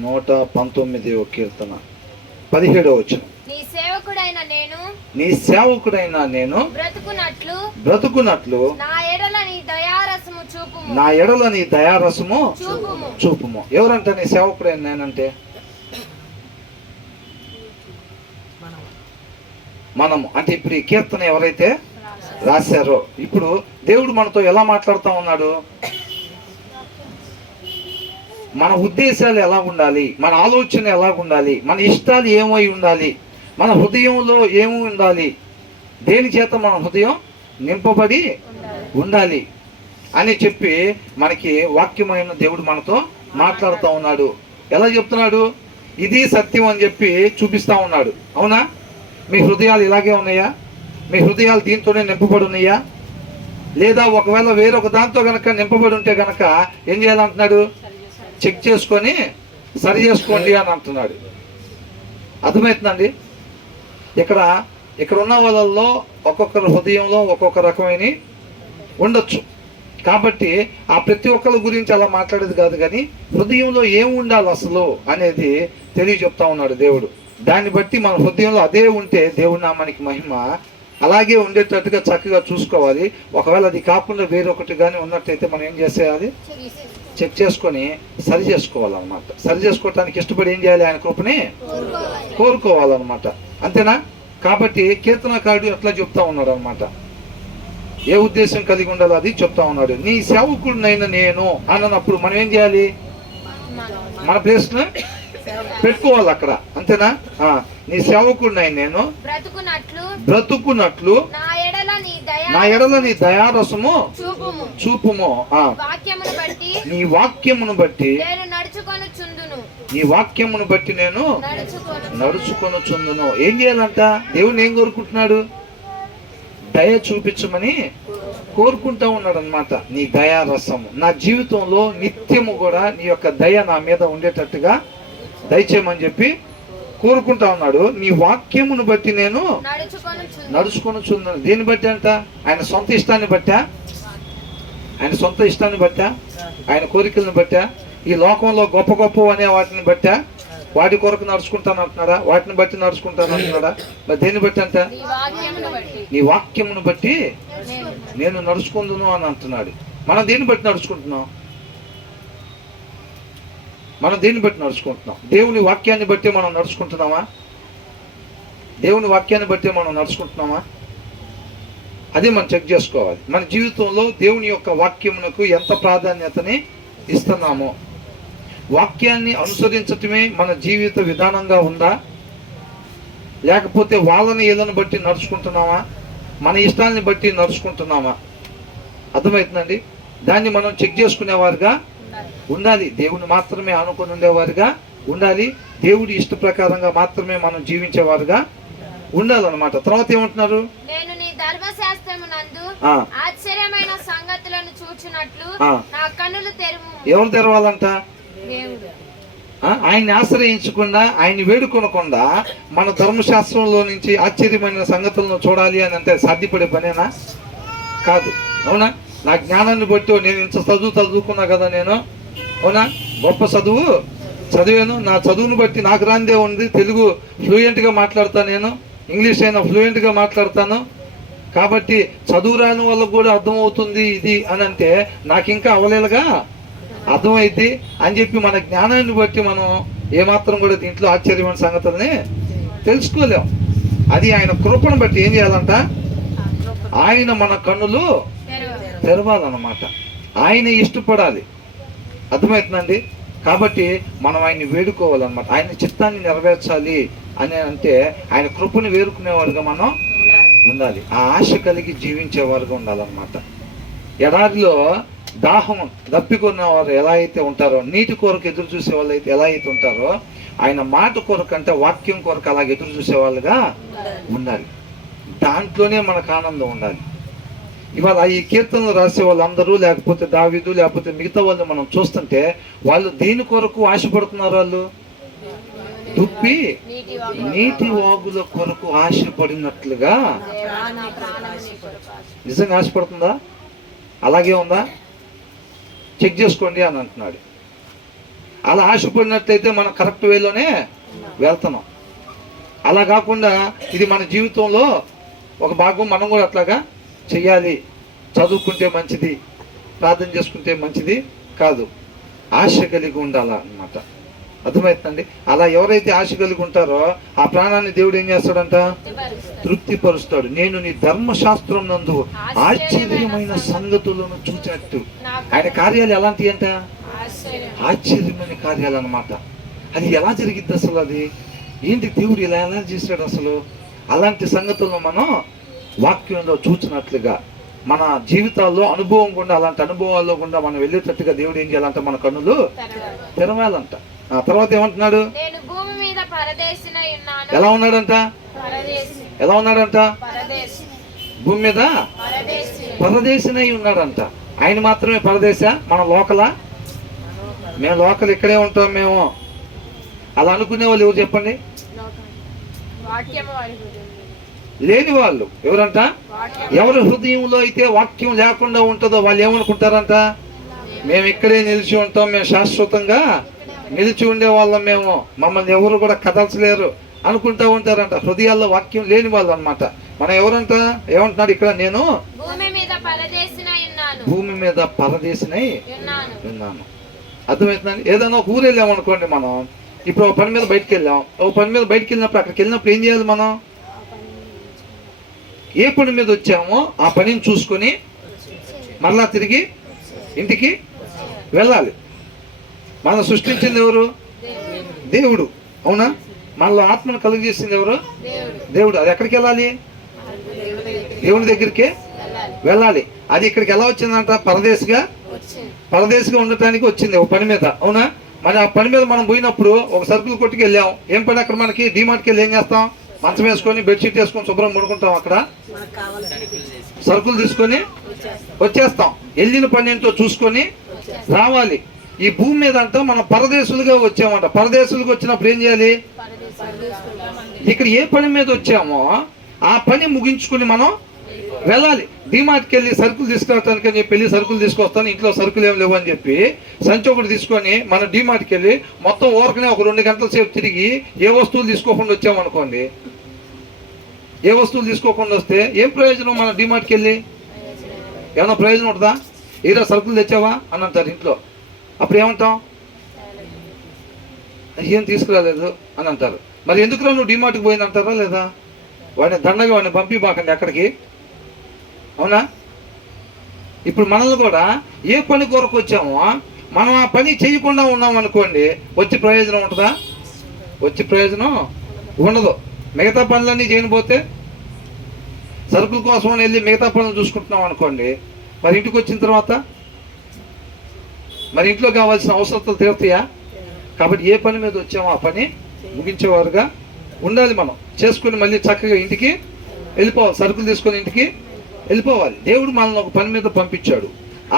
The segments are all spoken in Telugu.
119వ కీర్తన 17వ వచనం. నీ సేవకుడైన నేను బ్రతుకున్నట్లు నా ఎడల నీ దయారసము చూపుము. ఎవరంట నీ సేవకుడైన నేనంటే? మనము. అంటే ఇప్పుడు ఈ కీర్తన ఎవరైతే రాశారో, ఇప్పుడు దేవుడు మనతో ఎలా మాట్లాడుతూ ఉన్నాడు? మన ఉద్దేశాలు ఎలా ఉండాలి, మన ఆలోచన ఎలా ఉండాలి, మన ఇష్టాలు ఏమై ఉండాలి, మన హృదయంలో ఏమి ఉండాలి, దేని చేత మన హృదయం నింపబడి ఉండాలి అని చెప్పి మనకి వాక్యమైన దేవుడు మనతో మాట్లాడుతూ ఉన్నాడు. ఎలా చెప్తున్నాడు? ఇది సత్యం అని చెప్పి చూపిస్తూ ఉన్నాడు. అవునా? మీ హృదయాలు ఇలాగే ఉన్నాయా? మీ హృదయాలు దీంతోనే నింపబడి ఉన్నాయా? లేదా ఒకవేళ వేరొక దాంతో కనుక నింపబడి ఉంటే కనుక ఏం చేయాలంటున్నాడు? చెక్ చేసుకొని సరి చేసుకోండి అని అంటున్నాడు. అర్థమవుతుందండి? ఇక్కడ ఉన్న వాళ్ళల్లో ఒక్కొక్కరి హృదయంలో ఒక్కొక్క రకమైన ఉండొచ్చు. కాబట్టి ఆ ప్రతి ఒక్కరి గురించి అలా మాట్లాడేది కాదు, కానీ హృదయంలో ఏం ఉండాలి అసలు అనేది తెలియచెప్తా ఉన్నాడు దేవుడు. దాన్ని బట్టి మన హృదయంలో అదే ఉంటే దేవుడి నామానికి మహిమ. అలాగే ఉండేటట్టుగా చక్కగా చూసుకోవాలి. ఒకవేళ అది కాకుండా వేరొకటి కానీ ఉన్నట్టయితే మనం ఏం చేసేయాలి? చెక్ చేసుకొని సరి చేసుకోవాలన్నమాట. సరి చేసుకోవటానికి ఇష్టపడి ఏం చేయాలి? ఆయన కృపని కోరుకోవాలన్నమాట. అంతేనా? కాబట్టి కీర్తనకారుడు ఎట్లా చెప్తా ఉన్నాడు అనమాట. ఏ ఉద్దేశం కలిగి ఉండాలో అది చెప్తా ఉన్నాడు. నీ సేవకుడినైనా నేను అన్నప్పుడు మనం ఏం చేయాలి? మన ప్లేస్ను పెట్టుకోవాలి అక్కడ. అంతేనా? నీ సేవకుడినైనా నేను బ్రతుకున్నట్లు నా ఎడల నీ దయారసము చూపుము. నీ వాక్యమును బట్టి నేను నడుచుకొనుచుందును. ఏం చేయాలంట? దేవుని ఏం కోరుకుంటున్నాడు? దయ చూపించమని కోరుకుంటా ఉన్నాడు అనమాట. నీ దయారసము నా జీవితంలో నిత్యము కూడా నీ యొక్క దయ నా మీద ఉండేటట్టుగా దయచేయమని చెప్పి కోరుకుంటా ఉన్నాడు. నీ వాక్యమును బట్టి నేను నడుచుకొనుచున్నాను. దేన్ని బట్టి అంట? ఆయన సొంత ఇష్టాన్ని బట్టా? ఆయన కోరికలను బట్టా? ఈ లోకంలో గొప్ప గొప్ప అనే వాటిని బట్టా? వాటి కొరకు నడుచుకుంటాను అంటున్నాడా? వాటిని బట్టి నడుచుకుంటాను అంటున్నాడా? మరి దేన్ని బట్టి అంట? నీ వాక్యమును బట్టి నేను నడుచుకుందును అని అంటున్నాడు. మనం దేన్ని బట్టి నడుచుకుంటున్నాం? దేవుని వాక్యాన్ని బట్టి మనం నడుచుకుంటున్నామా? అది మనం చెక్ చేసుకోవాలి. మన జీవితంలో దేవుని యొక్క వాక్యమునకు ఎంత ప్రాధాన్యతని ఇస్తున్నామో, వాక్యాన్ని అనుసరించటమే మన జీవిత విధానంగా ఉందా, లేకపోతే వాళ్ళని ఏళ్ళని బట్టి నడుచుకుంటున్నామా, మన ఇష్టాన్ని బట్టి నడుచుకుంటున్నామా? అర్థమవుతుందండి? దాన్ని మనం చెక్ చేసుకునేవారుగా ఉండాలి. దేవుని మాత్రమే ఆనుకొని ఉండేవారుగా ఉండాలి. దేవుడి ఇష్ట ప్రకారంగా మాత్రమే మనం జీవించేవారుగా ఉండాలన్నమాట. తర్వాత ఏమంటున్నారు? ఎవరు తెరవాలంట? ఆయన్ని ఆశ్రయించకుండా, ఆయన్ని వేడుకొనకుండా మన ధర్మశాస్త్రంలో నుంచి ఆశ్చర్యమైన సంగతులను చూడాలి అని అంటే సాధ్యపడే పనేనా? కాదు. అవునా? నా జ్ఞానాన్ని బట్టి నేను ఇంత చదువుకున్నా కదా నేను, అవునా, గొప్ప చదివాను, నా చదువును బట్టి నాకు రాందే ఉంది, తెలుగు ఫ్లూయెంట్గా మాట్లాడతాను, నేను ఇంగ్లీష్ అయినా ఫ్లూయెంట్గా మాట్లాడతాను, కాబట్టి చదువు రాని వాళ్ళకు కూడా అర్థమవుతుంది ఇది అని అంటే నాకు ఇంకా అవలేలుగా అర్థమైద్ది అని చెప్పి మన జ్ఞానాన్ని బట్టి మనం ఏమాత్రం కూడా దీంట్లో ఆశ్చర్యమైన సంగతులని తెలుసుకోలేం. అది ఆయన కృపను బట్టి ఏం చేయాలంట? ఆయన మన కన్నులు తెరవాలన్నమాట. ఆయన ఇష్టపడాలి. అర్థమవుతుందండి? కాబట్టి మనం ఆయన్ని వేడుకోవాలన్నమాట. ఆయన చిత్తాన్ని నెరవేర్చాలి అని అంటే ఆయన కృపను వేరుకునేవారుగా మనం ఉండాలి. ఆ ఆశ కలిగి జీవించేవారుగా ఉండాలన్నమాట. ఎడారిలో దాహం దప్పికొన్నవారు ఎలా అయితే ఉంటారో, నీటి కొరకు ఎదురు చూసే వాళ్ళు అయితే ఎలా అయితే ఉంటారో, ఆయన మాట కొరకు అంటే వాక్యం కొరకు అలాగ ఎదురు చూసే వాళ్ళుగా ఉండాలి. దాంట్లోనే మనకు ఆనందం ఉండాలి. ఇవాళ ఈ కీర్తనలు రాసే వాళ్ళందరూ, లేకపోతే దావీదు, లేకపోతే మిగతా వాళ్ళు మనం చూస్తుంటే వాళ్ళు దేని కొరకు ఆశపడుతున్నారు? వాళ్ళు దుప్పి నీటి వాగుల కొరకు ఆశపడినట్లుగా. నిజంగా ఆశపడుతుందా? అలాగే ఉందా? చెక్ చేసుకోండి అని అంటున్నాడు. అలా ఆశపడినట్లయితే మనం కరెక్ట్ వేలోనే వెళ్తున్నాం. అలా కాకుండా ఇది మన జీవితంలో ఒక భాగం, మనం కూడా అట్లాగా చెయ్యాలి, చదువుకుంటే మంచిది, ప్రార్థన చేసుకుంటే మంచిది కాదు. ఆశ కలిగి ఉండాలా అన్నమాట. అర్థమవుతుందండి? అలా ఎవరైతే ఆశ కలిగి ఉంటారో ఆ ప్రాణాన్ని దేవుడు ఏం చేస్తాడంట? తృప్తిపరుస్తాడు. నేను నీ ధర్మశాస్త్రం నందు ఆశ్చర్యమైన సంగతులను చూచినట్టు. ఆయన కార్యాలు ఎలాంటివి అంట? ఆశ్చర్యమైన కార్యాలు అన్నమాట. అది ఎలా జరిగిద్ది అసలు? అది ఏంటి? దేవుడు ఇలా ఎలా చేశాడు అసలు? అలాంటి సంగతులను మనం వాక్యంలో చూచినట్లుగా మన జీవితాల్లో అనుభవం గుండా, అలాంటి అనుభవాల్లో గుండా మనం వెళ్ళేటట్టుగా దేవుడు ఏం చేయాలంట? మన కన్నులు తెరవాలంట. ఆ తర్వాత ఏమంటున్నాడు? నేను భూమి మీద పరదేశినై ఉన్నాను. ఎలా ఉన్నాడంట? ఎలా ఉన్నాడంట? భూమి మీద పరదేశినై ఉన్నాడంట. ఆయన మాత్రమే పరదేశ? మన లోకలా? మేము లోకల్ ఇక్కడే ఉంటాం మేము. అలా అనుకునే వాళ్ళు ఎవరు చెప్పండి? లేని వాళ్ళు. ఎవరంట? ఎవరి హృదయంలో అయితే వాక్యం లేకుండా ఉంటుందో వాళ్ళు ఏమనుకుంటారంట? మేము ఇక్కడే నిలిచి ఉంటాం, మేము శాశ్వతంగా నిలిచి ఉండే వాళ్ళం, మేము మమ్మల్ని ఎవరు కూడా కదల్చలేరు అనుకుంటా ఉంటారంట. హృదయాల్లో వాక్యం లేని వాళ్ళు అన్నమాట. మనం ఎవరంట? ఏమంటున్నాడు ఇక్కడ? నేను భూమి మీద పరదేశినై ఉన్నాను. అర్థమవుతుందండి? ఏదైనా ఒక ఊరు వెళ్ళామనుకోండి, మనం ఇప్పుడు ఒక పని మీద బయటకు వెళ్ళాం. ఒక పని మీద బయటకు వెళ్ళినప్పుడు అక్కడికి వెళ్ళినప్పుడు ఏం చేయాలి? మనం ఏ పని మీద వచ్చామో ఆ పనిని చూసుకొని మరలా తిరిగి ఇంటికి వెళ్ళాలి. మనం సృష్టించింది ఎవరు? దేవుడు. అవునా? మనలో ఆత్మను కలుగజేసింది ఎవరు? దేవుడు. అది ఎక్కడికి వెళ్ళాలి? దేవుని దగ్గరికే వెళ్ళాలి. అది ఇక్కడికి ఎలా వచ్చిందంట? పరదేశిగా ఉండటానికి వచ్చింది ఒక పని మీద. అవునా? మరి ఆ పని మీద మనం పోయినప్పుడు ఒక సరుకులు కొట్టుకు వెళ్ళాం. ఏం పని అక్కడ మనకి? డీమార్ట్కి వెళ్ళి ఏం చేస్తాం? మంచం వేసుకొని బెడ్షీట్ వేసుకొని శుభ్రం పడుకుంటాం. అక్కడ సరుకులు తీసుకొని వచ్చేస్తాం. వెళ్ళిన పని ఏంటో చూసుకొని రావాలి. ఈ భూమి మీద అంట మనం పరదేశులుగా వచ్చామంట. పరదేశులుగా వచ్చినప్పుడు ఏం చేయాలి? ఇక్కడ ఏ పని మీద వచ్చామో ఆ పని ముగించుకుని మనం వెళ్ళాలి. డీమార్ట్కి వెళ్ళి సరుకులు తీసుకురావటానికి అని చెప్పి వెళ్ళి సరుకులు తీసుకొస్తాను, ఇంట్లో సరుకులు ఏం లేవు అని చెప్పి సంచి ఒకటి తీసుకొని మనం డీమార్ట్కి వెళ్ళి మొత్తం ఊరకనే ఒక 2 గంటల సేపు తిరిగి ఏ వస్తువులు తీసుకోకుండా వచ్చామనుకోండి, ఏ వస్తువులు తీసుకోకుండా వస్తే ఏం ప్రయోజనం? మన డీమార్ట్కి వెళ్ళి ఏమైనా ప్రయోజనం ఉంటుందా? ఏదో సరుకులు తెచ్చావా అని అంటారు ఇంట్లో. అప్పుడు ఏమంటాం? ఏం తీసుకురాలేదు అని అంటారు. మరి ఎందుకురా నువ్వు డీమార్ట్కి పోయింది అంటారా లేదా? వాడిని దండగా వాడిని పంపిబాకండి అక్కడికి. అవునా? ఇప్పుడు మనల్ని కూడా ఏ పని కొరకు వచ్చామో మనం ఆ పని చేయకుండా ఉన్నాం అనుకోండి, వచ్చి ప్రయోజనం ఉంటుందా? వచ్చి ప్రయోజనం ఉండదు. మిగతా పనులన్నీ చేయనిపోతే సరుకుల కోసం వెళ్ళి మిగతా పనులు చూసుకుంటున్నాం అనుకోండి, మరి ఇంటికి వచ్చిన తర్వాత మరి ఇంట్లో కావాల్సిన అవసరాలు తీరుతాయా? కాబట్టి ఏ పని మీద వచ్చామో ఆ పని ముగించేవారుగా ఉండాలి. మనం చేసుకుని మళ్ళీ చక్కగా ఇంటికి వెళ్ళిపోవాలి. సరుకులు తీసుకొని ఇంటికి వెళ్ళిపోవాలి. దేవుడు మనల్ని ఒక పని మీద పంపించాడు.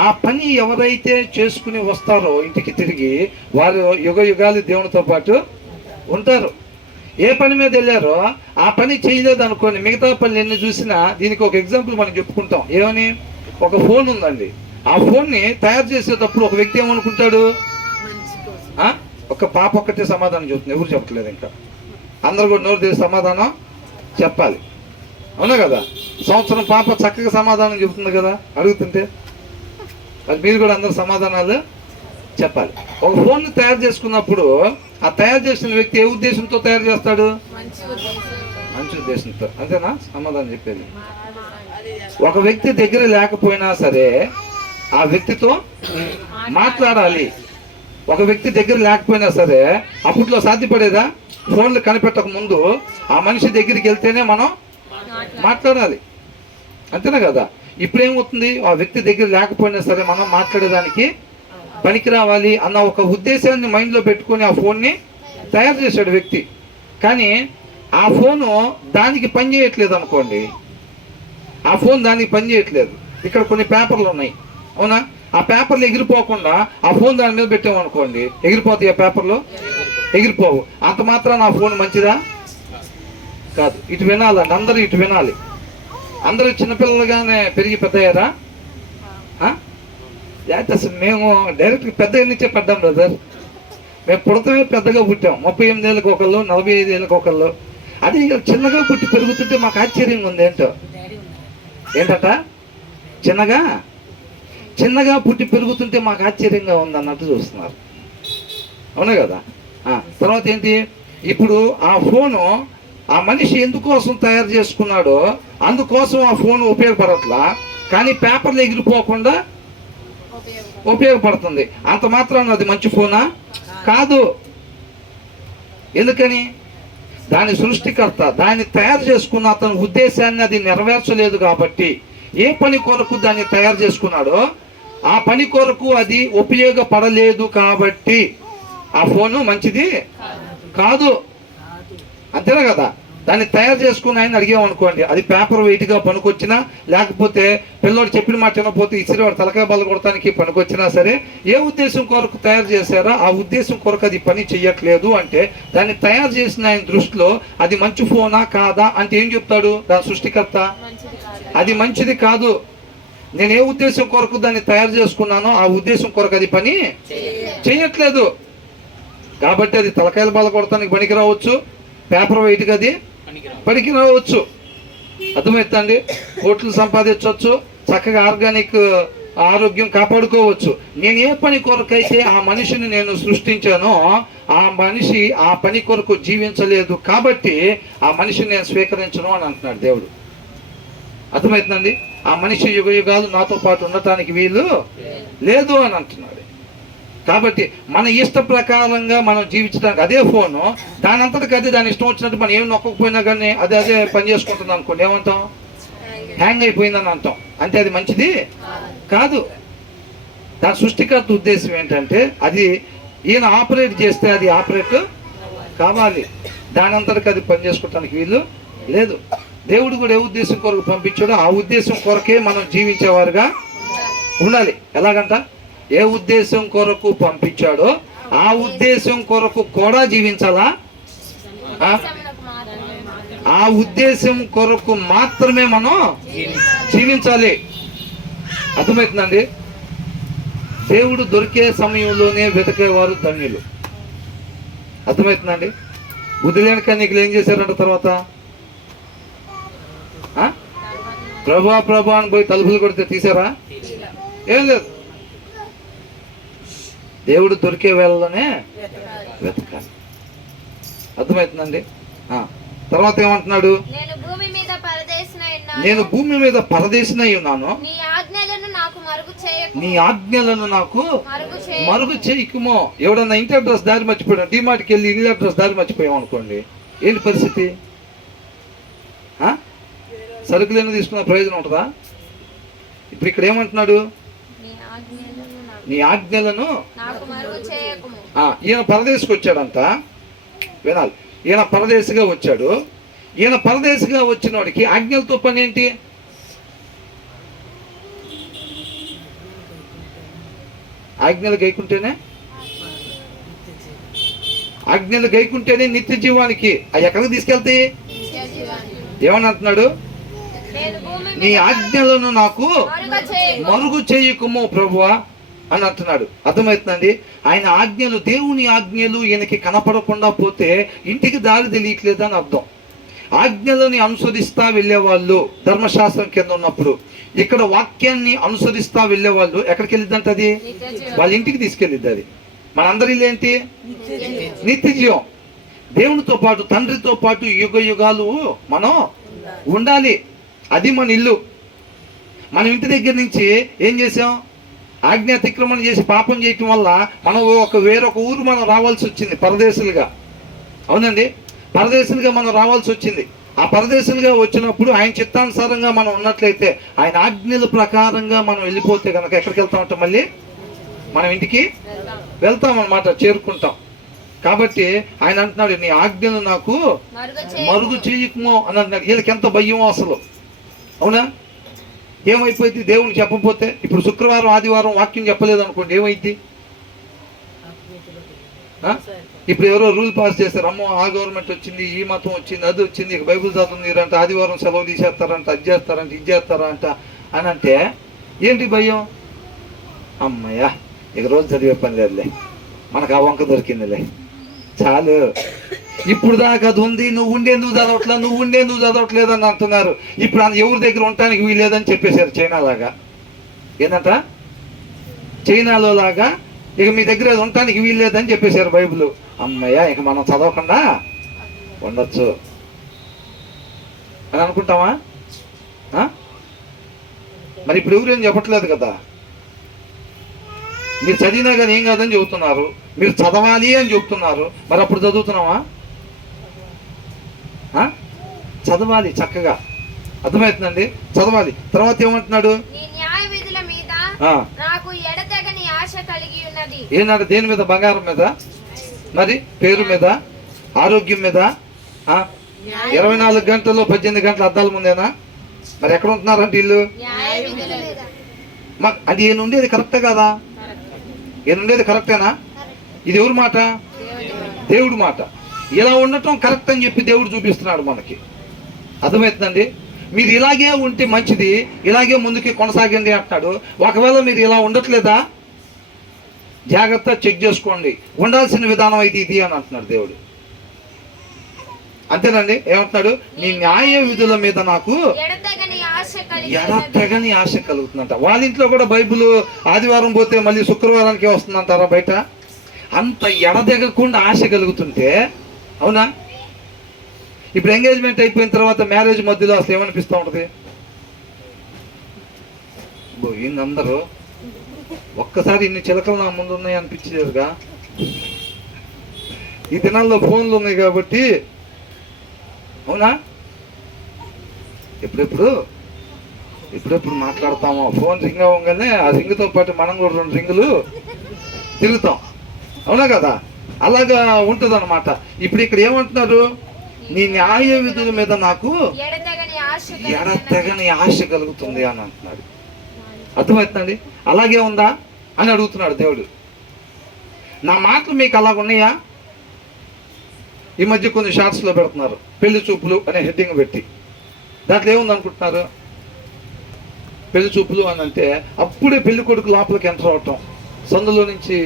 ఆ పని ఎవరైతే చేసుకుని వస్తారో ఇంటికి తిరిగి, వారు యుగ యుగాలు దేవునితో పాటు ఉంటారు. ఏ పని మీద వెళ్ళారో ఆ పని చేయలేదు అనుకోండి, మిగతా పనులు ఎన్ని చూసినా, దీనికి ఒక ఎగ్జాంపుల్ మనం చెప్పుకుంటాం. ఏమని? ఒక ఫోన్ ఉందండి. ఆ ఫోన్ని తయారు చేసేటప్పుడు ఒక వ్యక్తి ఏమనుకుంటాడు? ఒక పాప ఒక్కటే సమాధానం చెబుతుంది, ఎవరు చెప్పట్లేదు. ఇంకా అందరూ కూడా నోరు తీసి సమాధానం చెప్పాలి. అవునా కదా? సంవత్సరం పాప చక్కగా సమాధానం చెబుతుంది కదా అడుగుతుంటే. అది మీరు కూడా అందరు సమాధానాలు చెప్పాలి. ఒక ఫోన్ని తయారు చేసుకున్నప్పుడు ఆ తయారు చేసిన వ్యక్తి ఏ ఉద్దేశంతో తయారు చేస్తాడు? మంచి ఉద్దేశంతో. అంతేనా సమాధానం చెప్పేది? ఒక వ్యక్తి దగ్గర లేకపోయినా సరే ఆ వ్యక్తితో మాట్లాడాలి. ఒక వ్యక్తి దగ్గర లేకపోయినా సరే, అప్పట్లో సాధ్యపడేదా? ఫోన్లు కనిపెట్టక ముందు ఆ మనిషి దగ్గరికి వెళ్తేనే మనం మాట్లాడాలి. అంతేనా కదా? ఇప్పుడు ఏమవుతుంది? ఆ వ్యక్తి దగ్గర లేకపోయినా సరే మనం మాట్లాడేదానికి పనికి రావాలి అన్న ఒక ఉద్దేశాన్ని మైండ్లో పెట్టుకొని ఆ ఫోన్ని తయారు చేశాడు వ్యక్తి. కానీ ఆ ఫోను దానికి పని చేయట్లేదు అనుకోండి, ఆ ఫోన్ దానికి పని చేయట్లేదు. ఇక్కడ కొన్ని పేపర్లు ఉన్నాయి. అవునా? ఆ పేపర్లు ఎగిరిపోకుండా ఆ ఫోన్ దాని మీద పెట్టామనుకోండి, ఎగిరిపోతాయి. ఆ పేపర్లు ఎగిరిపోవు. అంత మాత్రాన ఆ ఫోన్ మంచిదా? కాదు. ఇటు వినాలండి, అందరూ ఇటు వినాలి. అందరూ చిన్నపిల్లలుగానే పెరిగి పెద్దయ్యారా? లేకపోతే అసలు మేము డైరెక్ట్గా పెద్ద నుంచే పడ్డాం బ్రదర్. మేము పుడతమే పెద్దగా పుట్టాం, 38 ఏళ్ళకి ఒకళ్ళు, 45 ఏళ్ళకి ఒకళ్ళు. అది చిన్నగా పుట్టి పెరుగుతుంటే మాకు ఆశ్చర్యంగా ఉంది. ఏంటట చిన్నగా పుట్టి పెరుగుతుంటే మాకు ఆశ్చర్యంగా ఉంది అన్నట్టు చూస్తున్నారు. అవునా కదా? తర్వాత ఏంటి, ఇప్పుడు ఆ ఫోను ఆ మనిషి ఎందుకోసం తయారు చేసుకున్నాడో అందుకోసం ఆ ఫోన్ ఉపయోగపడట్లా, కానీ పేపర్లు ఎగిరిపోకుండా ఉపయోగపడుతుంది. అంత మాత్రాన అది మంచి ఫోనా? కాదు. ఎందుకని? దాని సృష్టికర్త దాన్ని తయారు చేసుకున్న అతని ఉద్దేశాన్ని అది నెరవేర్చలేదు కాబట్టి, ఏ పని కొరకు దాన్ని తయారు చేసుకున్నాడో ఆ పని కొరకు అది ఉపయోగపడలేదు కాబట్టి ఆ ఫోను మంచిది కాదు. అంతేనా కదా? దాన్ని తయారు చేసుకుని ఆయన అడిగామనుకోండి, అది పేపర్ వెయిట్గా పనికొచ్చినా, లేకపోతే పిల్లోడు చెప్పిన మాట వినకపోతే ఇసిరివాడు తలకాయ బల్ల కొడటానికి పనికొచ్చినా సరే, ఏ ఉద్దేశం కొరకు తయారు చేశారో ఆ ఉద్దేశం కొరకు అది పని చెయ్యట్లేదు అంటే, దాన్ని తయారు చేసిన ఆయన దృష్టిలో అది మంచి ఫోనా కాదా అంటే ఏం చెప్తాడు దాని సృష్టికర్త? అది మంచిది కాదు. నేను ఏ ఉద్దేశం కొరకు దాన్ని తయారు చేసుకున్నానో ఆ ఉద్దేశం కొరకు అది పని చెయ్యట్లేదు కాబట్టి అది తలకాయల బల్ల కొడటానికి పనికి రావచ్చు, పేపర్ వెయిట్గా అది పనికి రావచ్చు. అర్థమవుతుందండి? కోట్లు సంపాదించవచ్చు, చక్కగా ఆర్గానిక్ ఆరోగ్యం కాపాడుకోవచ్చు. నేను ఏ పని కొరకైతే ఆ మనిషిని నేను సృష్టించానో ఆ మనిషి ఆ పని కొరకు జీవించలేదు కాబట్టి ఆ మనిషిని నేను స్వీకరించను అని అంటున్నాడు దేవుడు. అర్థమవుతుందండి? ఆ మనిషి యుగ యుగాలు నాతో పాటు ఉండటానికి వీలు లేదు అని అంటున్నాడు. కాబట్టి మన ఇష్ట ప్రకారంగా మనం జీవించడానికి అదే ఫోను దానంతటికి అదే దాని ఇష్టం వచ్చినట్టు మనం ఏం నొక్కకపోయినా కానీ అదే పని చేసుకుంటుంది అనుకోండి, ఏమంటాం? హ్యాంగ్ అయిపోయిందని అంటాం. అంటే అది మంచిది కాదు. దాని సృష్టికర్త ఉద్దేశం ఏంటంటే అది ఈయన ఆపరేట్ చేస్తే అది ఆపరేట్ కావాలి, దానంతటికి అది పని చేసుకోవటానికి వీలు లేదు. దేవుడు కూడా ఏ ఉద్దేశం కొరకు పంపించాడో ఆ ఉద్దేశం కొరకే మనం జీవించేవారుగా ఉండాలి. ఎలాగంట? ఏ ఉద్దేశం కొరకు పంపించాడో ఆ ఉద్దేశం కొరకు కూడా జీవించాలా? ఆ ఉద్దేశం కొరకు మాత్రమే మనం జీవించాలి. అర్థమవుతుందండి? దేవుడు దొరికే సమయంలోనే వెతకేవారు ధన్యులు. అర్థమవుతుందండి? బుద్ధి లేని కన్యకలు ఏం చేశారంట తర్వాత? ప్రభా అని పోయి తలుపులు కొడితే తీసారా? ఏం లేదు. దేవుడు దొరికే వేళలోనే వెతకాలి. అర్థమవుతుందండి? తర్వాత ఏమంటున్నాడు? నేను భూమి మీద పరదేశినై ఉన్నాను, నీ ఆజ్ఞలను నాకు మరుగు చేయకుమో. ఎవడన్నా ఇంటి అడ్రస్ దారి మర్చిపోయాడు, డిమార్ట్కి వెళ్ళి ఇల్లు అడ్రస్ దారి మర్చిపోయాం అనుకోండి, ఏంటి పరిస్థితి? సరుకులు తీసుకున్న ప్రయోజనం ఉంటుందా? ఇప్పుడు ఇక్కడ ఏమంటున్నాడు? నీ ఆజ్ఞలను. ఈయన పరదేశికి వచ్చాడంట, వినాలి. ఈయన పరదేశిగా వచ్చాడు. ఈయన పరదేశిగా వచ్చిన వాడికి ఆజ్ఞలతో పని ఏంటి? ఆజ్ఞలు గైకుంటేనే నిత్య జీవానికి. అవి ఎక్కడికి తీసుకెళ్తాయి? ఏమని అంటున్నాడు? నీ ఆజ్ఞలను నాకు మరుగు చేయకుము ప్రభువా అని అంటున్నాడు. అర్థమవుతుందండి? ఆయన ఆజ్ఞలు, దేవుని ఆజ్ఞలు ఈయనకి కనపడకుండా పోతే ఇంటికి దారి తెలియట్లేదు అని అర్థం. ఆజ్ఞలని అనుసరిస్తా వెళ్ళేవాళ్ళు ధర్మశాస్త్రం కింద ఉన్నప్పుడు, ఇక్కడ వాక్యాన్ని అనుసరిస్తా వెళ్ళేవాళ్ళు ఎక్కడికి వెళ్ళిద్దంట? అది వాళ్ళ ఇంటికి తీసుకెళ్ళిద్ది. అది మనందరి ఇల్లు ఏంటి? నిత్య జీవం. దేవునితో పాటు తండ్రితో పాటు యుగ యుగాలు మనం ఉండాలి. అది మన ఇల్లు. మనం ఇంటి దగ్గర నుంచి ఏం చేసాం? ఆజ్ఞ అతిక్రమణ చేసి పాపం చేయటం వల్ల మనం వేరొక ఊరు మనం రావాల్సి వచ్చింది పరదేశులుగా. అవునండి, పరదేశులుగా మనం రావాల్సి వచ్చింది. ఆ పరదేశులుగా వచ్చినప్పుడు ఆయన చిత్తానుసారంగా మనం ఉన్నట్లయితే, ఆయన ఆజ్ఞల ప్రకారంగా మనం వెళ్ళిపోతే కనుక ఎక్కడికి వెళ్తామంట? మళ్ళీ మనం ఇంటికి వెళ్తాం అన్నమాట, చేరుకుంటాం. కాబట్టి ఆయన అంటున్నాడు, నీ ఆజ్ఞలు నాకు మరుగు చేయకుమో అని అంటున్నాడు. వీళ్ళకి ఎంత భయం అసలు. అవునా? ఏమైపోయింది దేవుని చెప్పకపోతే? ఇప్పుడు శుక్రవారం ఆదివారం వాక్యం చెప్పలేదు అనుకోండి, ఏమైంది? ఇప్పుడు ఎవరో రూల్ పాస్ చేస్తారు, అమ్మో ఆ గవర్నమెంట్ వచ్చింది, ఈ మతం వచ్చింది, అది వచ్చింది, ఇక బైబుల్ చదువుతారంట, ఆదివారం సెలవు తీసేస్తారంట, అది చేస్తారంట, ఇది చేస్తారంట అని అంటే ఏంటి భయం? అమ్మయ్యా ఇక రోజు చదివే పని లేదులే, మనకు ఆ వంక దొరికిందిలే, చాలు. ఇప్పుడు దాకా అది ఉంది, నువ్వు ఉండేందుకు చదవట్లేదు, నువ్వు ఉండేందుకు చదవట్లేదు అని అంటున్నారు. ఇప్పుడు ఎవరి దగ్గర ఉండటానికి వీలేదని చెప్పేశారు చైనా లాగా. ఏంటంట, చైనాలో లాగా ఇక మీ దగ్గర అది ఉండటానికి వీల్లేదని చెప్పేశారు బైబిల్. అమ్మయ్య, ఇక మనం చదవకుండా ఉండొచ్చు అని అనుకుంటామా? మరి ఇప్పుడు ఎవరేం చెప్పట్లేదు కదా. మీరు చదివినా కానీ ఏం కాదని చెబుతున్నారు, మీరు చదవాలి అని చెబుతున్నారు. మరి అప్పుడు చదువుతున్నావా? చదవాలి, చక్కగా అర్థమవుతుందండి, చదవాలి. తర్వాత ఏమంటున్నాడు? ఏనాడు? దేని మీద? బంగారం మీద, మరి పేరు మీద, ఆరోగ్యం మీద. 24 గంటల్లో 18 గంటల అద్దాల ముందేనా? మరి ఎక్కడ ఉంటున్నారంటే వీళ్ళు? అది ఈయన ఉండేది కరెక్టే కదా? ఈయన ఉండేది కరెక్టేనా? ఇది ఎవరి మాట? దేవుడి మాట. ఇలా ఉండటం కరెక్ట్ అని చెప్పి దేవుడు చూపిస్తున్నాడు మనకి. అర్థమవుతుందండి. మీరు ఇలాగే ఉంటే మంచిది, ఇలాగే ముందుకి కొనసాగండి అంటున్నాడు. ఒకవేళ మీరు ఇలా ఉండట్లేదా, జాగ్రత్త చెక్ చేసుకోండి. ఉండాల్సిన విధానం అయితే ఇది అని అంటున్నాడు దేవుడు. అంతేనండి. ఏమంటున్నాడు? నీ న్యాయ విధుల మీద నాకు ఎడతెగని ఆశ కలుగుతుందంట. వాళ్ళ ఇంట్లో కూడా బైబిల్ ఆదివారం పోతే మళ్ళీ శుక్రవారానికి వస్తుందంటారా బయట? అంత ఎడదెగకుండా ఆశ కలుగుతుంటే, అవునా? ఇప్పుడు ఎంగేజ్మెంట్ అయిపోయిన తర్వాత మ్యారేజ్ మధ్యలో అసలు ఏమనిపిస్తూ ఉంటుంది? అందరూ ఒక్కసారి ఇన్ని చిలకలు నా ముందు ఉన్నాయి అనిపించేదిగా. ఈ దినాల్లో ఫోన్లు ఉన్నాయి కాబట్టి, అవునా? ఎప్పుడెప్పుడు మాట్లాడతామో. ఫోన్ రింగ్ అవ్వగానే ఆ రింగ్తో పాటు మనం కూడా 2 రింగులు తిరుగుతాం, అవునా కదా? అలాగా ఉంటుంది అనమాట. ఇప్పుడు ఇక్కడ ఏమంటున్నారు? నీ న్యాయ విధుల మీద నాకు ఎడతెగని ఆశ కలుగుతుంది అని అంటున్నాడు. అర్థమవుతుందండి. అలాగే ఉందా అని అడుగుతున్నాడు దేవుడు. నా మాటలు మీకు అలాగ ఉన్నాయా? ఈ మధ్య కొన్ని షార్ట్స్లో పెడుతున్నారు, పెళ్లి చూపులు అనే హెడ్డింగ్ పెట్టి. దాంట్లో ఏముంది అనుకుంటున్నారు? పెళ్లి చూపులు అని అంటే అప్పుడే పెళ్లి కొడుకు లోపలికి ఎంటర్ అవటం, సందులో నుంచి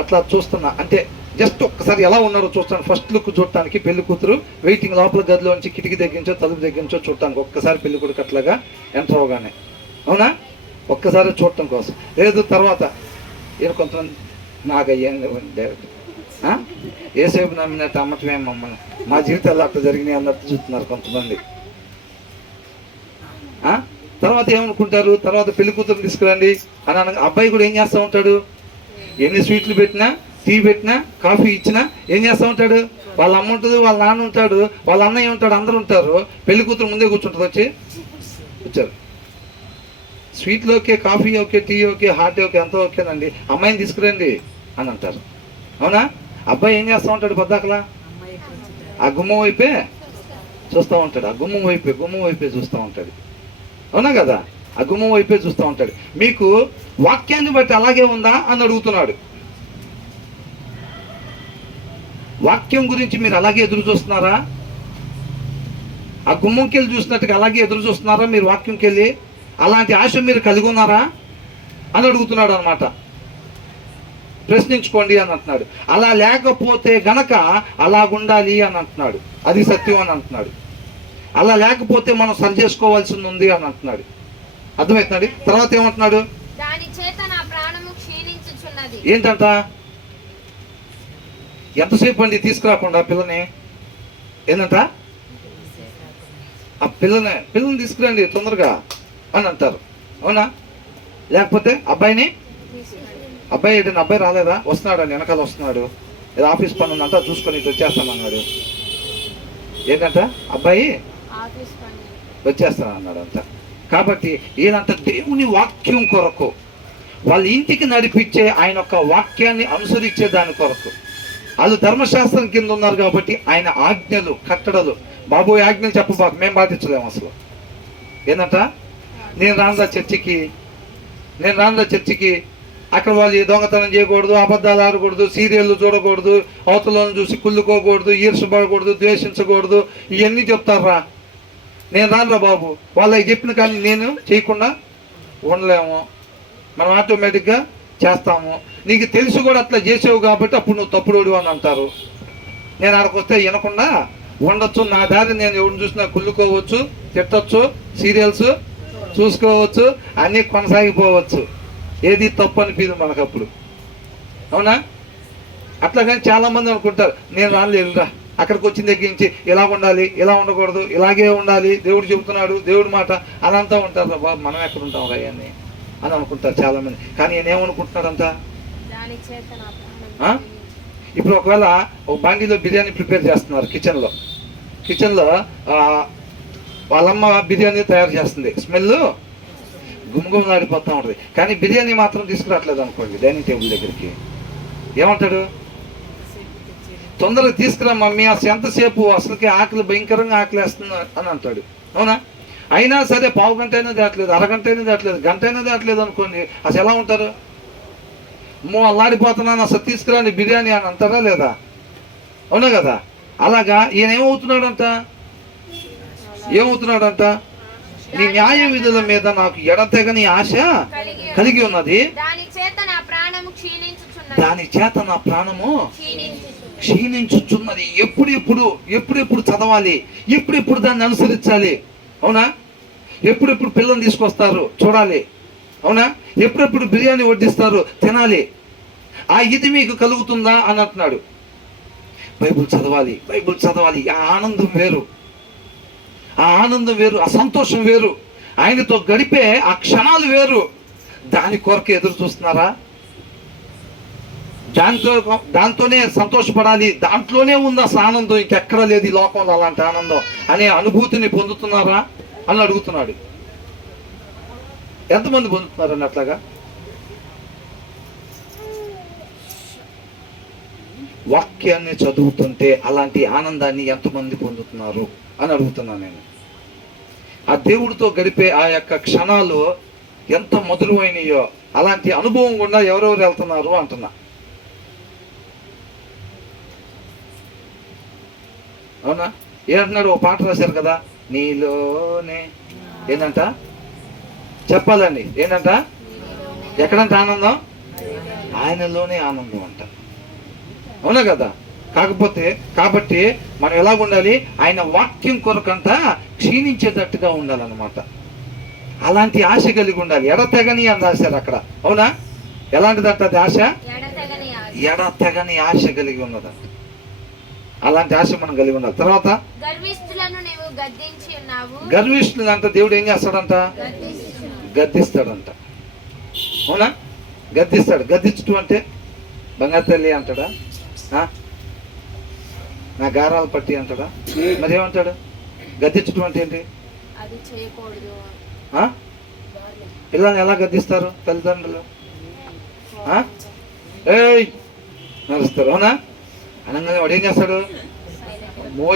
అట్లా చూస్తున్నా, అంటే జస్ట్ ఒక్కసారి ఎలా ఉన్నారో చూస్తాను, ఫస్ట్ లుక్ చూడటానికి. పెళ్లి కూతురు వెయిటింగ్ లోపల గదిలో నుంచి కిటికీ దగ్గరించో తలుపు దగ్గరించో చూడటానికి ఒక్కసారి పెళ్లి కొడుకు అట్లాగా ఎంటర్ అవగానే, అవునా? ఒక్కసారి చూడటం కోసం. లేదు తర్వాత ఏదో కొంతమంది నాకు అయ్యింది ఏసేపు నమ్మినట్టు అమ్మటమే మమ్మల్ని, మా జీవితాల్లో అట్లా జరిగినాయి అన్నట్టు చూస్తున్నారు కొంతమంది. తర్వాత ఏమనుకుంటారు? తర్వాత పెళ్లి కూతురు తీసుకురండి అని అనగా అబ్బాయి కూడా ఏం చేస్తూ ఉంటాడు? ఎన్ని స్వీట్లు పెట్టినా, టీ పెట్టినా, కాఫీ ఇచ్చినా ఏం చేస్తూ ఉంటాడు? వాళ్ళ అమ్మ ఉంటుంది, వాళ్ళ నాన్న ఉంటాడు, వాళ్ళ అన్నయ్య ఉంటాడు, అందరూ ఉంటారు. పెళ్లి కూతురు ముందే కూర్చుంటుంది. వచ్చారు, స్వీట్లు okay, coffee okay, tea okay, hot okay, ఎంతో ఓకేనండి, అమ్మాయిని తీసుకురండి అని అంటారు, అవునా? అబ్బాయి ఏం చేస్తూ ఉంటాడు? పొద్దాకలా ఆ గుమ్మం వైపే చూస్తూ ఉంటాడు, ఆ గుమ్మం వైపే చూస్తూ ఉంటాడు, అవునా కదా? ఆ గుమ్మం వైపే చూస్తూ ఉంటాడు. మీకు వాక్యాన్ని బట్టి అలాగే ఉందా అని అడుగుతున్నాడు. వాక్యం గురించి మీరు అలాగే ఎదురు చూస్తున్నారా? ఆ గుమ్మంకి వెళ్ళి చూసినట్టుగా అలాగే ఎదురు చూస్తున్నారా మీరు? వాక్యంకి వెళ్ళి అలాంటి ఆశ మీరు కలిగి ఉన్నారా అని అడుగుతున్నాడు అనమాట. ప్రశ్నించుకోండి అని అంటున్నాడు. అలా లేకపోతే గనక అలాగుండాలి అని అంటున్నాడు. అది సత్యం అని అంటున్నాడు. అలా లేకపోతే మనం సరి చేసుకోవాల్సింది ఉంది అని అంటున్నాడు. అర్థమవుతున్నాడు. తర్వాత ఏమంటున్నాడు? ఏంటంట? ఎంతసేపు అండి తీసుకురాకుండా పిల్లని? ఏంటంట? ఆ పిల్లని తీసుకురండి తొందరగా అని అంటారు, అవునా? లేకపోతే అబ్బాయి ఏంటంటే అబ్బాయి రాలేదా? వస్తున్నాడు అని వెనకాల వస్తున్నాడు, ఏదో ఆఫీస్ పని ఉందంతా చూసుకొని ఇటు వచ్చేస్తానన్నాడు. ఏంటంట? అబ్బాయి వచ్చేస్తానన్నాడు అంట. కాబట్టి ఈయనంత దేవుని వాక్యం కొరకు, వాళ్ళ ఇంటికి నడిపించే ఆయన యొక్క వాక్యాన్ని అనుసరించే దాని కొరకు, వాళ్ళు ధర్మశాస్త్రం కింద ఉన్నారు కాబట్టి ఆయన ఆజ్ఞలు, కట్టడలు, బాబోయ్ ఆజ్ఞలు చెప్పబాకు, మేము పాటించలేము అసలు. ఏంటంట? నేను రానురా చర్చికి, అక్కడ వాళ్ళు దొంగతనం చేయకూడదు, అబద్ధాలు ఆడకూడదు, సీరియళ్ళు చూడకూడదు, అవతలను చూసి కుళ్ళుకోకూడదు, ఈర్షపడకూడదు, ద్వేషించకూడదు, ఇవన్నీ చెప్తారా? నేను రానురా బాబు. వాళ్ళకి చెప్పిన కానీ నేను చేయకుండా ఉండలేము, మనం ఆటోమేటిక్గా చేస్తాము. నీకు తెలిసి కూడా అట్లా చేసావు కాబట్టి అప్పుడు నువ్వు తప్పుడోడు అని అంటారు. నేను ఆడకు వస్తే వినకుండా ఉండొచ్చు, నా దారి నేను ఎవరిని చూసినా కుళ్ళుకోవచ్చు, తిట్టచ్చు, సీరియల్స్ చూసుకోవచ్చు, అన్నీ కొనసాగిపోవచ్చు. ఏది తప్పు అనిపించదు మనకప్పుడు, అవునా? అట్లా కానీ చాలామంది అనుకుంటారు నేను రాలేదురా, అక్కడికి వచ్చిన దగ్గర నుంచి ఇలా ఉండాలి, ఇలా ఉండకూడదు, ఇలాగే ఉండాలి, దేవుడు చెబుతున్నాడు, దేవుడి మాట అదంతా ఉంటారు. బాబు మనం ఎక్కడ ఉంటాం అవన్నీ అని అనుకుంటారు చాలామంది. కానీ ఈయన ఏమనుకుంటున్నాడంట? దాని చేత నా ప్రాణం ఇప్పుడు ఒకవేళ ఒక బండిలో బిర్యానీ ప్రిపేర్ చేస్తున్నారు, కిచెన్లో వాళ్ళమ్మ బిర్యానీ తయారు చేస్తుంది, స్మెల్ గుమగుమలాడిపోతూ ఉంటుంది. కానీ బిర్యానీ మాత్రం తీసుకురావట్లేదు అనుకోండి డైనింగ్ టేబుల్ దగ్గరికి, ఏమంటాడు? తొందరగా తీసుకురా మమ్మీ, అసలు ఎంతసేపు, అసలుకి ఆకలి భయంకరంగా ఆకలిస్తుంది అని అంటాడు, అవునా? అయినా సరే పావు గంట అయినా దాటలేదు, అరగంట అయినా దాటలేదు, గంట అయినా దాటలేదు అనుకోండి, అసలు ఎలా ఉంటారు? అల్లాడిపోతున్నాను, అసలు తీసుకురాని బిర్యానీ అని అంటారా లేదా? అవునా కదా? అలాగా ఈయన ఏమవుతున్నాడంట? నీ న్యాయ విధుల మీద నాకు ఎడతెగని ఆశ కలిగి ఉన్నది, దాని చేత నా ప్రాణము క్షీణించుచున్నది. ఎప్పుడెప్పుడు చదవాలి, ఎప్పుడెప్పుడు దాన్ని అనుసరించాలి, అవునా? ఎప్పుడెప్పుడు పిల్లల్ని తీసుకొస్తారు చూడాలి, అవునా? ఎప్పుడెప్పుడు బిర్యానీ వడ్డిస్తారు తినాలి, ఆ ఇది మీకు కలుగుతుందా అని అంటున్నాడు. బైబుల్ చదవాలి, ఆ ఆనందం వేరు, ఆ సంతోషం వేరు, ఆయనతో గడిపే ఆ క్షణాలు వేరు. దాని కొరకు ఎదురు చూస్తున్నారా? దాంతోనే సంతోషపడాలి, దాంట్లోనే ఉంది అసలు ఆనందం, ఇంకెక్కడ లేదు ఈ లోకంలో అలాంటి ఆనందం అనే అనుభూతిని పొందుతున్నారా అని అడుగుతున్నాడు. ఎంతమంది పొందుతున్నారని అట్లాగా? వాక్యాన్ని చదువుతుంటే అలాంటి ఆనందాన్ని ఎంతమంది పొందుతున్నారు అని అడుగుతున్నాను నేను. ఆ దేవుడితో గడిపే ఆ యొక్క క్షణాలు ఎంత మధురమైనయో అలాంటి అనుభవం కూడా ఎవరెవరు వెళ్తున్నారు అంటున్నా, అవునా? ఏంటన్నాడు? ఓ పాట రాశారు కదా, నీలోనే ఏంటంట చెప్పాలండి, ఏంటంట? ఎక్కడంట ఆనందం? ఆయనలోనే ఆనందం అంట, అవునా కదా? కాబట్టి మనం ఎలాగ ఉండాలి? ఆయన వాక్యం కొరకంట క్షీణించేటట్టుగా ఉండాలన్నమాట. అలాంటి ఆశ కలిగి ఉండాలి. ఎడతెగని అని రాశారు అక్కడ, అవునా? ఎలాంటిదంట అది ఆశ? ఎడతెగని ఆశ కలిగి ఉన్నదంట. అలాంటి ఆశ మనం కలిగి ఉండాలి. తర్వాత గర్విష్ఠులంట దేవుడు ఏం చేస్తాడంట? గద్దిస్తాడంట, అవునా? గద్దించడం అంటే బంగారు తల్లి అంటాడా? నా గారాలు పట్టి అంటాడా? మరి ఏమంటాడు? గద్దించడం అంటే ఏంటి? పిల్లల్ని ఎలా గద్దిస్తారు తల్లిదండ్రులు? ఏయ్ నడుస్తారు, అవునా? అనగానే వాడు ఏం చేస్తాడు?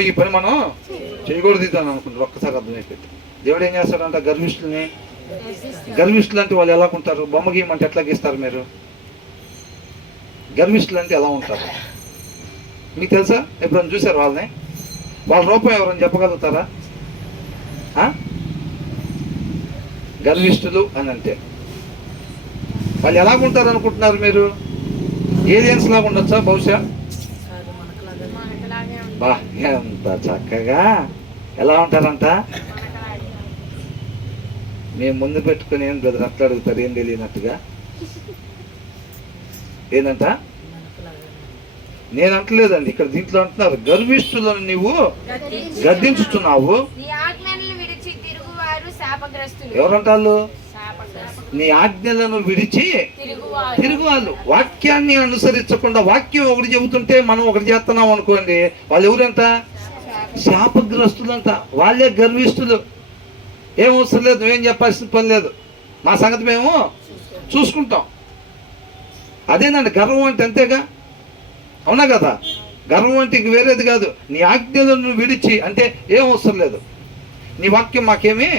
ఈ పని మనం చేయకూడదు ఇద్దాం అనుకుంటారు. ఒక్కసారి అర్థమైపోయింది. దేవుడు ఏం చేస్తాడంట? గర్విష్ఠులు అంటే వాళ్ళు ఎలా ఉంటారు? బొమ్మ గీయమంటే ఎట్లా గీస్తారు మీరు? గర్విష్ఠులు అంటే ఎలా ఉంటారు మీకు తెలుసా? ఎప్పుడైనా చూసారు వాళ్ళని? వాళ్ళ రూపం ఎవరైనా చెప్పగలుగుతారా? గర్విష్ఠులు అని అంటే వాళ్ళు ఎలాగుంటారు అనుకుంటున్నారు మీరు? ఏలియన్స్ లాగా ఉండొచ్చా బహుశా? బా ఎంత చక్కగా ఎలా ఉంటారంట? మేము ముందు పెట్టుకుని ఏం బ్రదర్ అట్లా అడుగుతారు, ఏం తెలియనట్టుగా. ఏంటంట? నేను అంటలేదండి, ఇక్కడ దీంట్లో అంటున్నారు గర్విష్ఠులను నీవు గద్దించుతున్నావు. ఎవరంటారు? నీ ఆజ్ఞలను విడిచి తిరుగువాళ్ళు. వాక్యాన్ని అనుసరించకుండా వాక్యం ఒకటి చెబుతుంటే మనం ఒకటి చేస్తున్నాం అనుకోండి, వాళ్ళు ఎవరంట? శాపగ్రస్తులంట. వాళ్ళే గర్విష్ఠులు. ఏం అవసరం లేదు, నువ్వేం చెప్పాల్సిన పని లేదు, మా సంగతి మేము చూసుకుంటాం. అదేనండి గర్వం అంటే, అంతేగా, అవునా కదా? గర్వం అంటే ఇంక వేరేది కాదు. నీ ఆజ్ఞలను విడిచి అంటే ఏం అవసరం లేదు, నీ వాక్యం మాకేమీ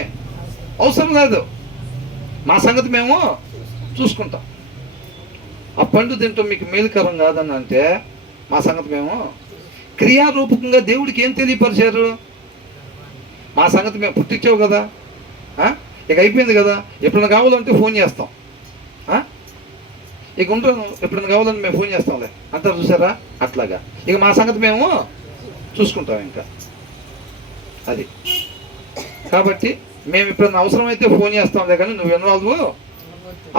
అవసరం లేదు, మా సంగతి మేము చూసుకుంటాం. ఆ పండు తింటాం మీకు మేలుకరం కాదని అంటే మా సంగతి మేము క్రియారూపకంగా దేవుడికి ఏం తెలియపరిచారు? మా సంగతి మేము పుట్టించావు కదా, ఇక అయిపోయింది కదా, ఎప్పుడైనా కావాలంటే ఫోన్ చేస్తాం. ఇక ఉంటాను, ఎప్పుడైనా కావాలని మేము ఫోన్ చేస్తాంలే అంటారు చూసారా, అట్లాగా ఇక మా సంగతి మేము చూసుకుంటాం ఇంకా అది. కాబట్టి మేము ఎప్పుడైనా అవసరమైతే ఫోన్ చేస్తాంలే కానీ నువ్వు ఇన్వాల్వ్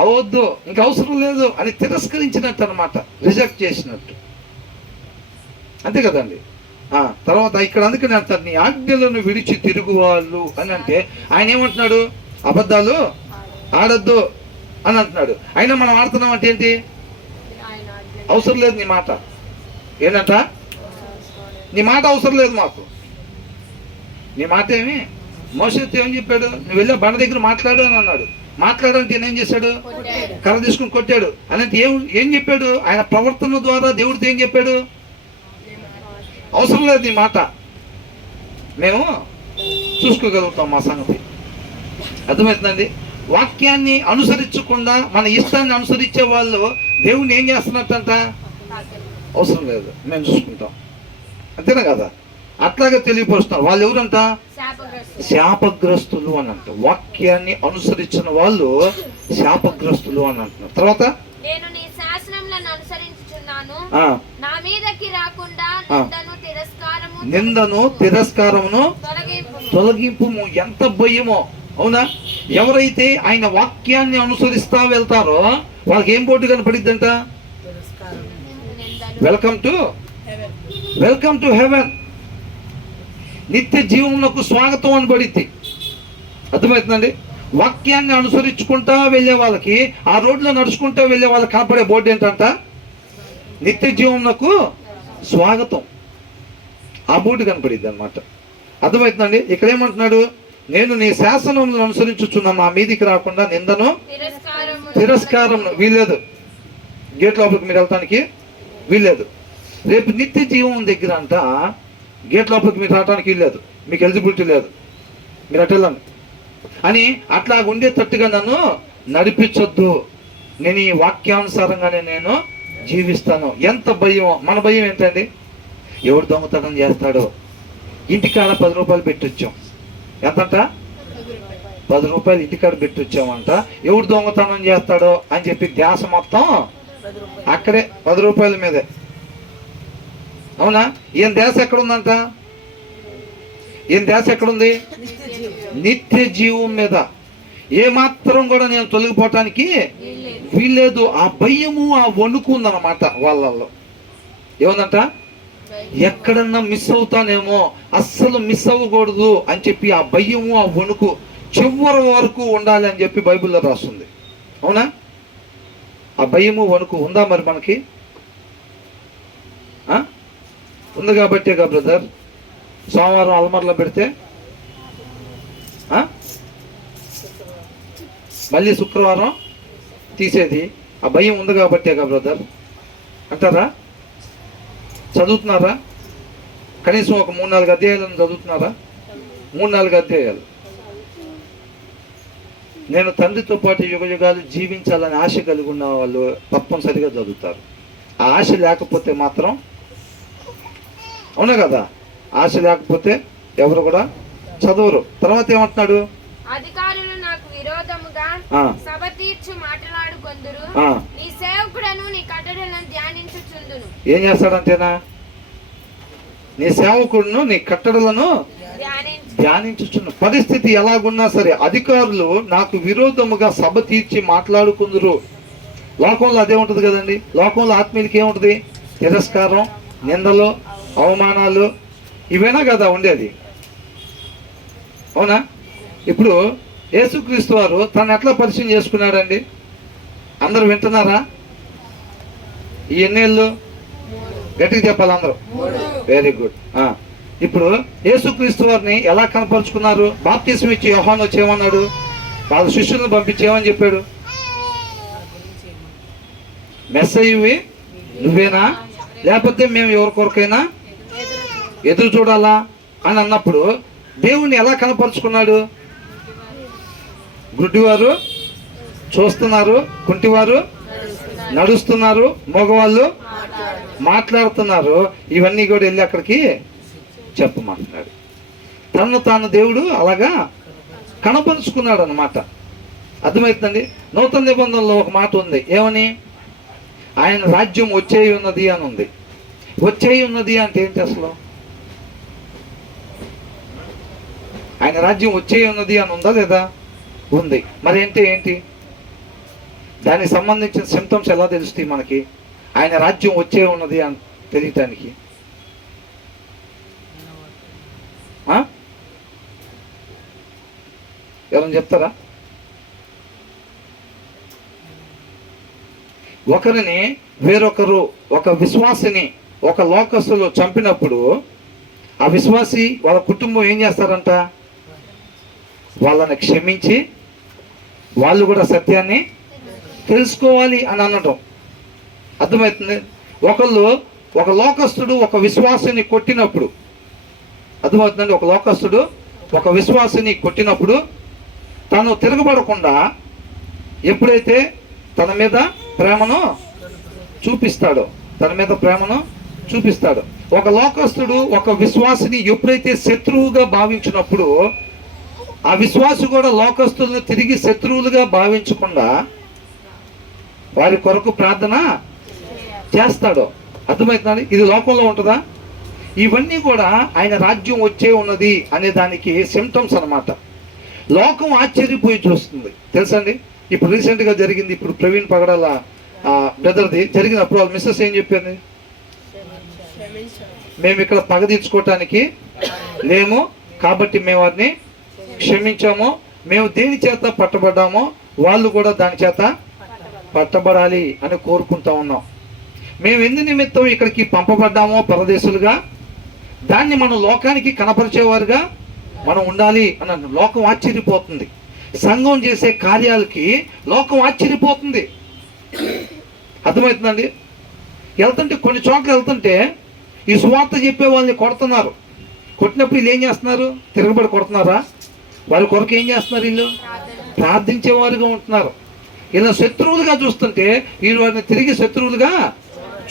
అవద్దు, ఇంకా అవసరం లేదు అని తిరస్కరించినట్టు అనమాట, రిజెక్ట్ చేసినట్టు, అంతే కదండి. తర్వాత ఇక్కడ అందుకని అంటారు నీ ఆజ్ఞలను విడిచి తిరుగు వాళ్ళు అని అంటే ఆయన ఏమంటున్నాడు, అబద్ధాలు ఆడద్దు అని అంటున్నాడు. అయినా మనం ఆడుతున్నాం అంటే ఏంటి, అవసరం లేదు నీ మాట, ఏంటంట నీ మాట అవసరం లేదు మాకు, నీ మాట ఏమి. మోషేతో ఏం చెప్పాడు, నువ్వు వెళ్ళా బండ దగ్గర మాట్లాడు అని అన్నాడు. మాట్లాడాలంటే ఏం చేశాడు, కర్ర తీసుకుని కొట్టాడు అని ఏం చెప్పాడు, ఆయన ప్రవర్తన ద్వారా దేవుడితో ఏం చెప్పాడు, అవసరం లేదు నీ మాట, మేము చూసుకోగలుగుతాం మా సంగతి. అర్థమవుతుందండి. వాక్యాన్ని అనుసరించకుండా మన ఇష్టాన్ని అనుసరించే వాళ్ళు దేవుని ఏం చేస్తున్నట్టంట, అవసరం లేదు మేము చూసుకుంటాం, అంతేనా కదా. అట్లాగే తెలియపరుస్తున్నారు. వాళ్ళు ఎవరంట, శాపగ్రస్తులు అని అంట. వాక్యాన్ని అనుసరించిన వాళ్ళు శాపగ్రస్తులు అని అంటున్నారు. తర్వాత నేను నీ శాసనములను అనుసరించుచున్నాను, నా మీదకి రాకుండా నిందను తిరస్కారమును తొలగింపు. ఎంత భయమో, అవునా. ఎవరైతే ఆయన వాక్యాన్ని అనుసరిస్తా వెళ్తారో వాళ్ళకి ఏం బోర్డు కనపడిద్దంట, వెల్కమ్ టు హెవెన్, నిత్య జీవమునకు స్వాగతం అని పడిద్ది. అర్థమవుతుందండి. వాక్యాన్ని అనుసరించుకుంటా వెళ్ళే వాళ్ళకి, ఆ రోడ్లో నడుచుకుంటా వెళ్ళే వాళ్ళకి కనపడే బోర్డు ఏంటంట, నిత్య జీవమునకు స్వాగతం, ఆ బోర్డు కనపడిద్ది అనమాట. అర్థమవుతుందండి. ఇక్కడ ఏమంటున్నాడు, నేను నీ శాసనములను అనుసరించుచున్నాను, నా మీదికి రాకుండా నిందను తిరస్కారం వీల్లేదు, గేట్ లోపలికి మీరు వెళ్తానికి వీల్లేదు. రేపు నిత్య జీవం దగ్గర అంట గేట్ లోపలికి మీరు రావడానికి వీల్లేదు, మీకు ఎలిజిబిలిటీ లేదు, మీరు అటు వెళ్ళండి అని అట్లా ఉండేటట్టుగా నన్ను నడిపించొద్దు, నేను ఈ వాక్యానుసారంగానే నేను జీవిస్తాను. ఎంత భయం. మన భయం ఏంటండి, ఎవడు దొంగతనం చేస్తాడో, ఇంటికాడ 10 రూపాయలు పెట్టొచ్చాం, ఎంతంట 10 రూపాయలు ఇంటికాడ పెట్టొచ్చామంట, ఎవడు దొంగతనం చేస్తాడో అని చెప్పి ధ్యాస మొత్తం అక్కడే 10 రూపాయల మీదే, అవునా. ఈయన ధ్యాస ఎక్కడుందంట, ఈయన ధ్యాస ఎక్కడుంది, నిత్య జీవం మీద. ఏమాత్రం కూడా నేను తొలగిపోవటానికి వీల్లేదు. ఆ భయము, ఆ వణుకు ఉందన్నమాట వాళ్ళల్లో. ఏముందంట, ఎక్కడన్నా మిస్ అవుతానేమో, అస్సలు మిస్ అవ్వకూడదు అని చెప్పి ఆ భయము, ఆ వణుకు చివరి వరకు ఉండాలి అని చెప్పి బైబిల్లో రాస్తుంది, అవునా. ఆ భయము వణుకు ఉందా మరి మనకి, ఉంది కాబట్టేగా బ్రదర్ సోమవారం అల్మర్లో పెడితే మళ్ళీ శుక్రవారం తీసేది. ఆ భయం ఉంది కాబట్టేగా బ్రదర్ అంటారా. చదువుతున్నారా, కనీసం ఒక 3-4 అధ్యాయాలను చదువుతున్నారా, 3-4 అధ్యాయాలు. నేను తండ్రితో పాటు యుగయుగాలు జీవించాలని ఆశ కలిగి ఉన్న వాళ్ళు తప్పనిసరిగా చదువుతారు. ఆ ఆశ లేకపోతే మాత్రం, అవునా కదా, ఆశ లేకపోతే ఎవరు కూడా చదవరు. తర్వాత ఏమంటున్నాడు, అధికారులు నాకు విరోధముగా సభ తీర్చి మాట్లాడుకొందురు, నీ సేవకుడను నీ కట్టడలను ధ్యానించుచుందును. ఏం చేస్తాడంటేనా, నీ సేవకుడును నీ కట్టడలను ధ్యానించుచున్న. పరిస్థితి ఎలాగున్నా సరే అధికారులు నాకు విరోధముగా సభ తీర్చి మాట్లాడుకుందరు. లోకంలో అదే ఉంటుంది కదండి. లోకంలో ఆత్మీయులకి ఏముంటుంది, తిరస్కారం, నిందలు, అవమానాలు, ఇవేనా కదా ఉండేది, అవునా. ఇప్పుడు యేసుక్రీస్తు వారు తను ఎట్లా పరిచయం చేసుకున్నాడండి, అందరూ వింటున్నారా. ఈ ఎన్నేళ్ళు గట్టిగా చెప్పాలి అందరూ, వెరీ గుడ్. ఇప్పుడు యేసుక్రీస్తు వారిని ఎలా కనపరుచుకున్నారు, బాప్తిసం ఇచ్చి యోహాను వచ్చి ఏమన్నాడు, వాళ్ళ శిష్యులను పంపించేమని చెప్పాడు, మెస్సయ్యవి నువ్వేనా, లేకపోతే మేము ఎవరి కొరకైనా ఎదురు చూడాలా అని అన్నప్పుడు దేవుణ్ణి ఎలా కనపరుచుకున్నాడు, గుడ్డివారు చూస్తున్నారు, కుంటివారు నడుస్తున్నారు, మగవాళ్ళు మాట్లాడుతున్నారు, ఇవన్నీ కూడా వెళ్ళి అక్కడికి చెప్పమంటున్నాడు. తను తాను దేవుడు అలాగా కనపరుచుకున్నాడు అన్నమాట. అర్థమవుతుందండి. నూతన నిబంధనలో ఒక మాట ఉంది, ఏమని, ఆయన రాజ్యం వచ్చే ఉన్నది అని ఉంది. వచ్చే ఉన్నది అంటే ఏంటి అసలు? ఆయన రాజ్యం వచ్చే ఉన్నది అని ఉందా లేదా? ఉంది. మరి ఏంటి దానికి సంబంధించిన సిమ్టమ్స్ ఎలా తెలుస్తాయి మనకి? ఆయన రాజ్యం వచ్చే ఉన్నది అని తెలియటానికి ఎవరైనా చెప్తారా? ఒకరిని వేరొకరు, ఒక విశ్వాసిని ఒక లోకస్తులు చంపినప్పుడు ఆ విశ్వాసి వాళ్ళ కుటుంబం ఏం చేస్తారంట? వాళ్ళని క్షమించి వాళ్ళు కూడా సత్యాన్ని తెలుసుకోవాలి అని అనడం. అర్థమవుతుంది? ఒక లోకస్తుడు ఒక విశ్వాసిని కొట్టినప్పుడు, అర్థమవుతుందండి, ఒక లోకస్తుడు ఒక విశ్వాసిని కొట్టినప్పుడు తను తిరగబడకుండా ఎప్పుడైతే తన మీద ప్రేమను చూపిస్తాడో, ఒక లోకస్తుడు ఒక విశ్వాసిని ఎప్పుడైతే శత్రువుగా భావించినప్పుడు ఆ విశ్వాసి కూడా లోకస్తులను తిరిగి శత్రువులుగా భావించకుండా వారి కొరకు ప్రార్థన చేస్తాడు. అర్థమవుతుందండి? ఇది లోకంలో ఉంటుందా? ఇవన్నీ కూడా ఆయన రాజ్యం వచ్చే ఉన్నది అనే దానికి సిమ్టమ్స్ అన్నమాట. లోకం ఆశ్చర్యపోయి చూస్తుంది. తెలుసండి, ఇప్పుడు రీసెంట్గా జరిగింది, ఇప్పుడు ప్రవీణ్ పగడాల బ్రదర్ది జరిగినప్పుడు వాళ్ళ మిస్సెస్ ఏం చెప్పారు? మేము ఇక్కడ పగ తీర్చుకోవటానికి లేము, కాబట్టి మేము వారిని క్షమించాము. మేము దేని చేత పట్టబడ్డామో వాళ్ళు కూడా దాని చేత పట్టబడాలి అని కోరుకుంటా ఉన్నాం. మేము ఎందు నిమిత్తం ఇక్కడికి పంపబడ్డామో పరదేశులుగా, దాన్ని మనం లోకానికి కనపరిచేవారుగా మనం ఉండాలి అని అన్నాం. లోకం ఆశ్చర్యపోతుంది. సంఘం చేసే కార్యాలకి లోకం ఆశ్చర్యపోతుంది. అర్థమవుతుందండి? కొన్ని చోట్ల వెళ్తుంటే ఈ సువార్త చెప్పే వాళ్ళని కొడుతున్నారు. కొట్టినప్పుడు వీళ్ళు ఏం చేస్తున్నారు? తిరగబడి కొడుతున్నారా? వారి కొరకు ఏం చేస్తున్నారు? వీళ్ళు ప్రార్థించేవారుగా ఉంటున్నారు. ఇలా శత్రువులుగా చూస్తుంటే వీళ్ళు వారిని తిరిగి శత్రువులుగా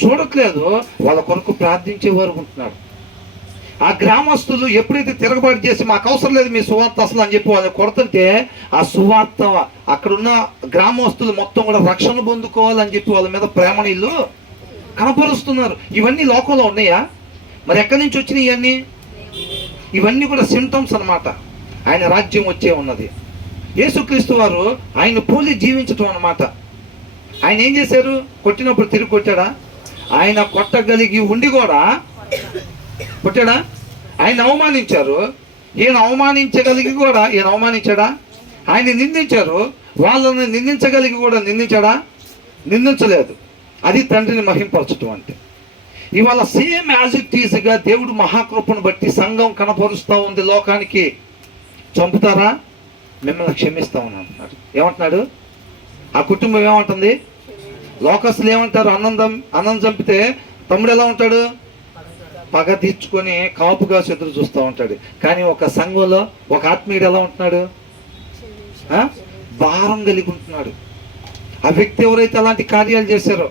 చూడట్లేదు, వాళ్ళ కొరకు ప్రార్థించేవారు ఉంటున్నారు. ఆ గ్రామస్తులు ఎప్పుడైతే తిరగబాటు చేసి మాకు అవసరం లేదు మీ సువార్త అసలు అని చెప్పి వాళ్ళని కొడుతుంటే ఆ సువార్త అక్కడున్న గ్రామస్తులు మొత్తం కూడా రక్షణ పొందుకోవాలని చెప్పి వాళ్ళ మీద ప్రేమ నీళ్ళు కనపరుస్తున్నారు. ఇవన్నీ లోకంలో ఉన్నాయా? మరి ఎక్కడి నుంచి వచ్చినాయి ఇవన్నీ కూడా సిమ్టమ్స్ అన్నమాట. ఆయన రాజ్యం వచ్చే ఉన్నది. యేసుక్రీస్తు వారు ఆయన పోలి జీవించటం అన్నమాట. ఆయన ఏం చేశారు? కొట్టినప్పుడు తిరిగి కొట్టాడా? ఆయన కొట్టగలిగి ఉండి కూడా కొట్టాడా? ఆయన అవమానించారు, ఈయన అవమానించగలిగి కూడా ఈయన అవమానించాడా? ఆయన నిందించారు, వాళ్ళని నిందించగలిగి కూడా నిందించాడా? నిందించలేదు. అది తండ్రిని మహింపరచడం అంటే. ఇవాళ సేమ్ యాజ్ ఇట్ ఈజ్గా దేవుడు మహాకృపను బట్టి సంఘం కనపరుస్తూ ఉంది లోకానికి. చంపుతారా? మిమ్మల్ని క్షమిస్తా ఉన్నాడు. ఏమంటున్నాడు? ఆ కుటుంబం ఏమంటుంది? లోకస్తులు ఏమంటారు? అన్నం చంపితే తమ్ముడు ఎలా ఉంటాడు? పగ తీర్చుకొని కాపుగా ఎదురు చూస్తూ ఉంటాడు. కానీ ఒక సంఘంలో ఒక ఆత్మీయుడు ఎలా ఉంటున్నాడు? భారం కలిగి ఉంటున్నాడు. ఆ వ్యక్తి ఎవరైతే అలాంటి కార్యాలు చేశారో,